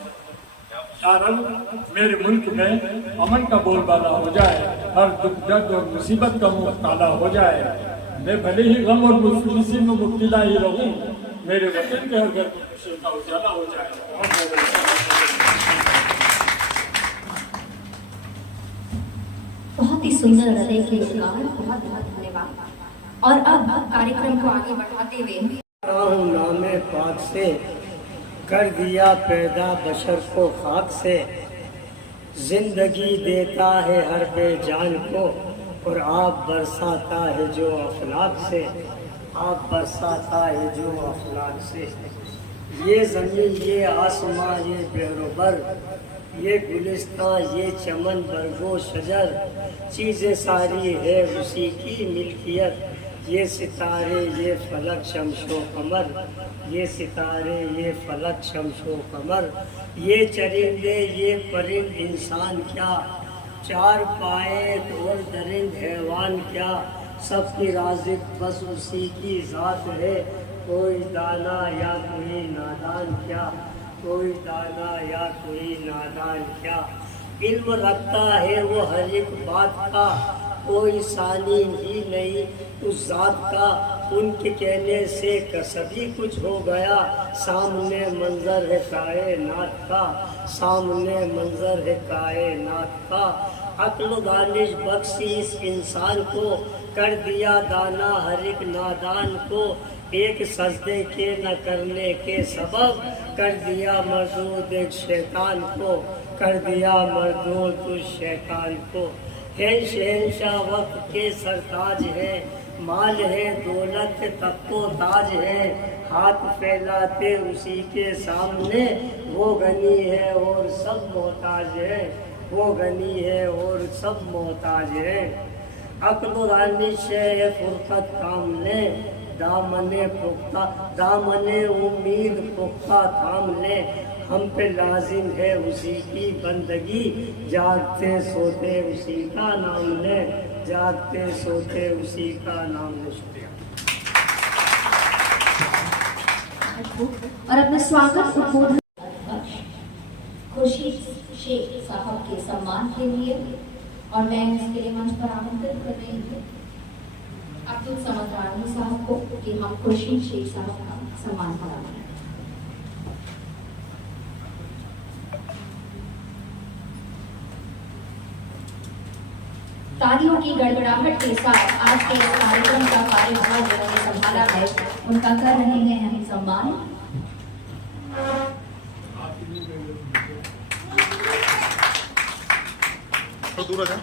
मेरे मुल्क में अमन का बोलबाला हो जाए, हर दुख दर्द और मुसीबत का मुंह काला हो जाए, मैं भले ही गम और मुश्किल में मुब्तला ही रहूं, मेरे वतन के हर घर में खुशी का उजाला हो जाए। बहुत ही सुंदर हृदय के उद्गार, बहुत बहुत धन्यवाद। और अब कार्यक्रम को आगे बढ़ाते हुए नामे पाक से कर दिया पैदा बशर को खाक से, जिंदगी देता है हर बेजान को, और आप बरसाता है जो अफलाक से, आप बरसाता है जो अफलाक से। ये ज़मीन, ये आसमां, ये बेरोबर, ये गुलिस्तां, ये चमन बरगो शजर, चीज़ें सारी है उसी की मिल्कियत। ये सितारे, ये फलक शमशो कमर, ये सितारे, ये फलक शमशो कमर, ये चरिंदे, ये परिंद इंसान क्या, 4 पाए और दरिंद हैवान क्या, सबकी राज़िक बस उसी की ज़ात है। कोई दाना या कोई नादान क्या, कोई दाना या कोई नादान क्या। इल्म रखता है वो हर एक बात का, कोई सानी ही नहीं उस जात का। उनके कहने से सभी कुछ हो गया, सामने मंजर है कायनात का, सामने मंजर है कायनात का। अक्ल दानिश बख्शी इस इंसान को, कर दिया दाना हर एक नादान को। एक सजदे के न करने के सबब, कर दिया मरदूद एक शैतान को, कर दिया मरदूद उस शैतान को। है शहंशाह वक्त के सरताज है, माल है दौलत तख्तो ताज है, हाथ फैलाते उसी के सामने, वो गनी है और सब मोहताज है, वो गनी है और सब मोहताज है। अक्ल दानिश है फुरकत काम ले, दामने पुख्ता, दामने उम्मीद पुख्ता थाम ले। हम पे लाजिम है उसी की बंदगी, जागते सोते उसी का नाम ले, जागते सोते उसी का नाम ले। शुक्रिया। और अपना स्वागत उद्बोधन खुर्शीद शेख साहब के सम्मान के लिए, और मैं इसके लिए मंच पर आमंत्रित कर रही हूँ अब्दुल समद रानी साहब को कि हम खुर्शीद शेख साहब का सम्मान कराएं। तालियों की गड़गड़ाहट के साथ आज के इस कार्यक्रम का कार्यभार जिन्होंने संभाला है उनका कर रहे हैं हम सम्मान। दूर है।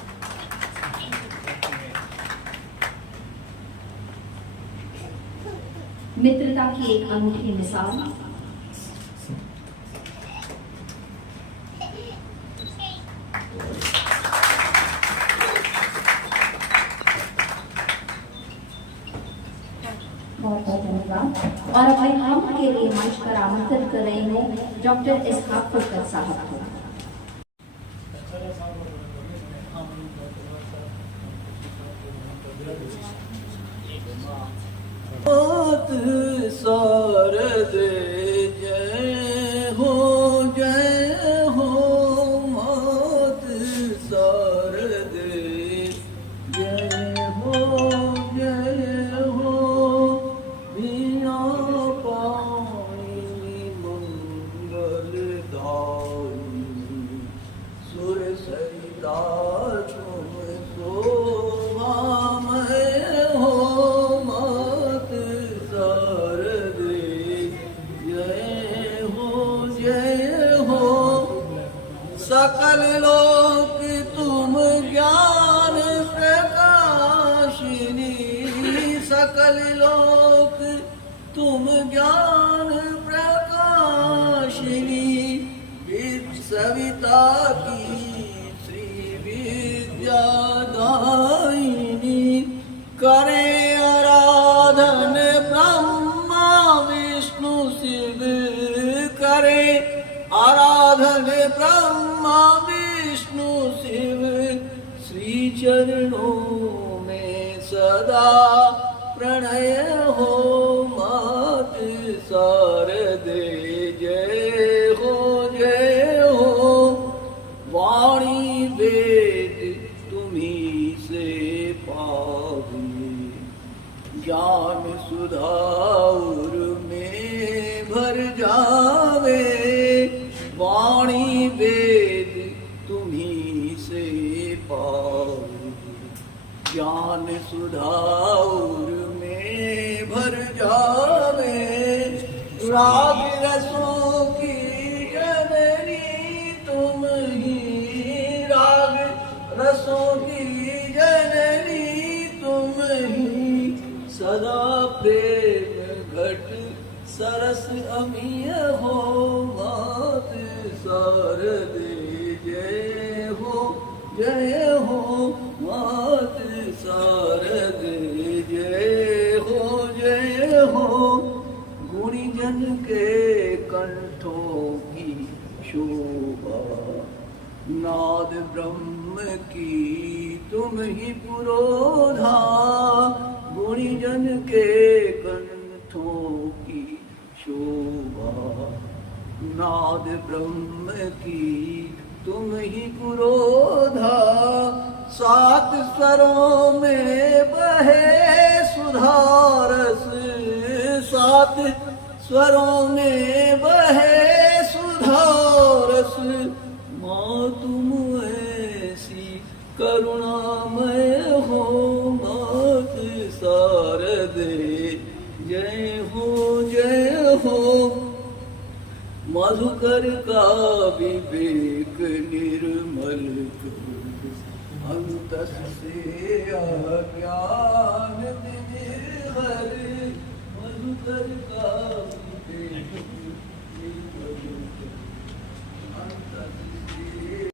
मित्रता की एक अनूठी मिसाल। बहुत बहुत धन्यवाद। और अब हम के लिए मंच पर आमंत्रित कर रही हूँ डॉक्टर इसहाक फुलकर साहब को। मात शारद जय हो मात शारद जय हो बिना पानी मंगल दाई सुर सरिता तुम शोभामय हो मात शारद जय हो सकल लोक तुम ज्ञान प्रकाशिनी सकल लोक तुम ज्ञान प्रकाशिनी सविता की श्री विद्या दायिनी करे आराधन ब्रह्मा विष्णु शिव करे आराधन ब्रह्मा विष्णु शिव श्री चरणों में सदा प्रणय हो मात शारद जय हो वाणी वेद तुम्ही से पावे ज्ञान सुधार में भर जावे वाणी वेद तुम्ही से पावे ज्ञान सुधार में भर जावे राग रसों की जननी तुम ही राग रसों की जननी तुम ही सदा प्रेम घट सरस अमीय हो मात शारद जय हो मात शारद जय हो गुणीजन के कंठों की शोभा नाद ब्रह्म की तुम ही पुरोधा गुणीजन के कंठों की शोभा नाद ब्रह्म की तुम ही पुरोधा सात स्वरों में बहे सुधारस सात स्वरों में बहे सुधारस माँ तुम ऐसी करुणामय हो मात शारद जय हो मधुकर का विवेक निर्मल अंतस से अज्ञान निर्हर मधुकर का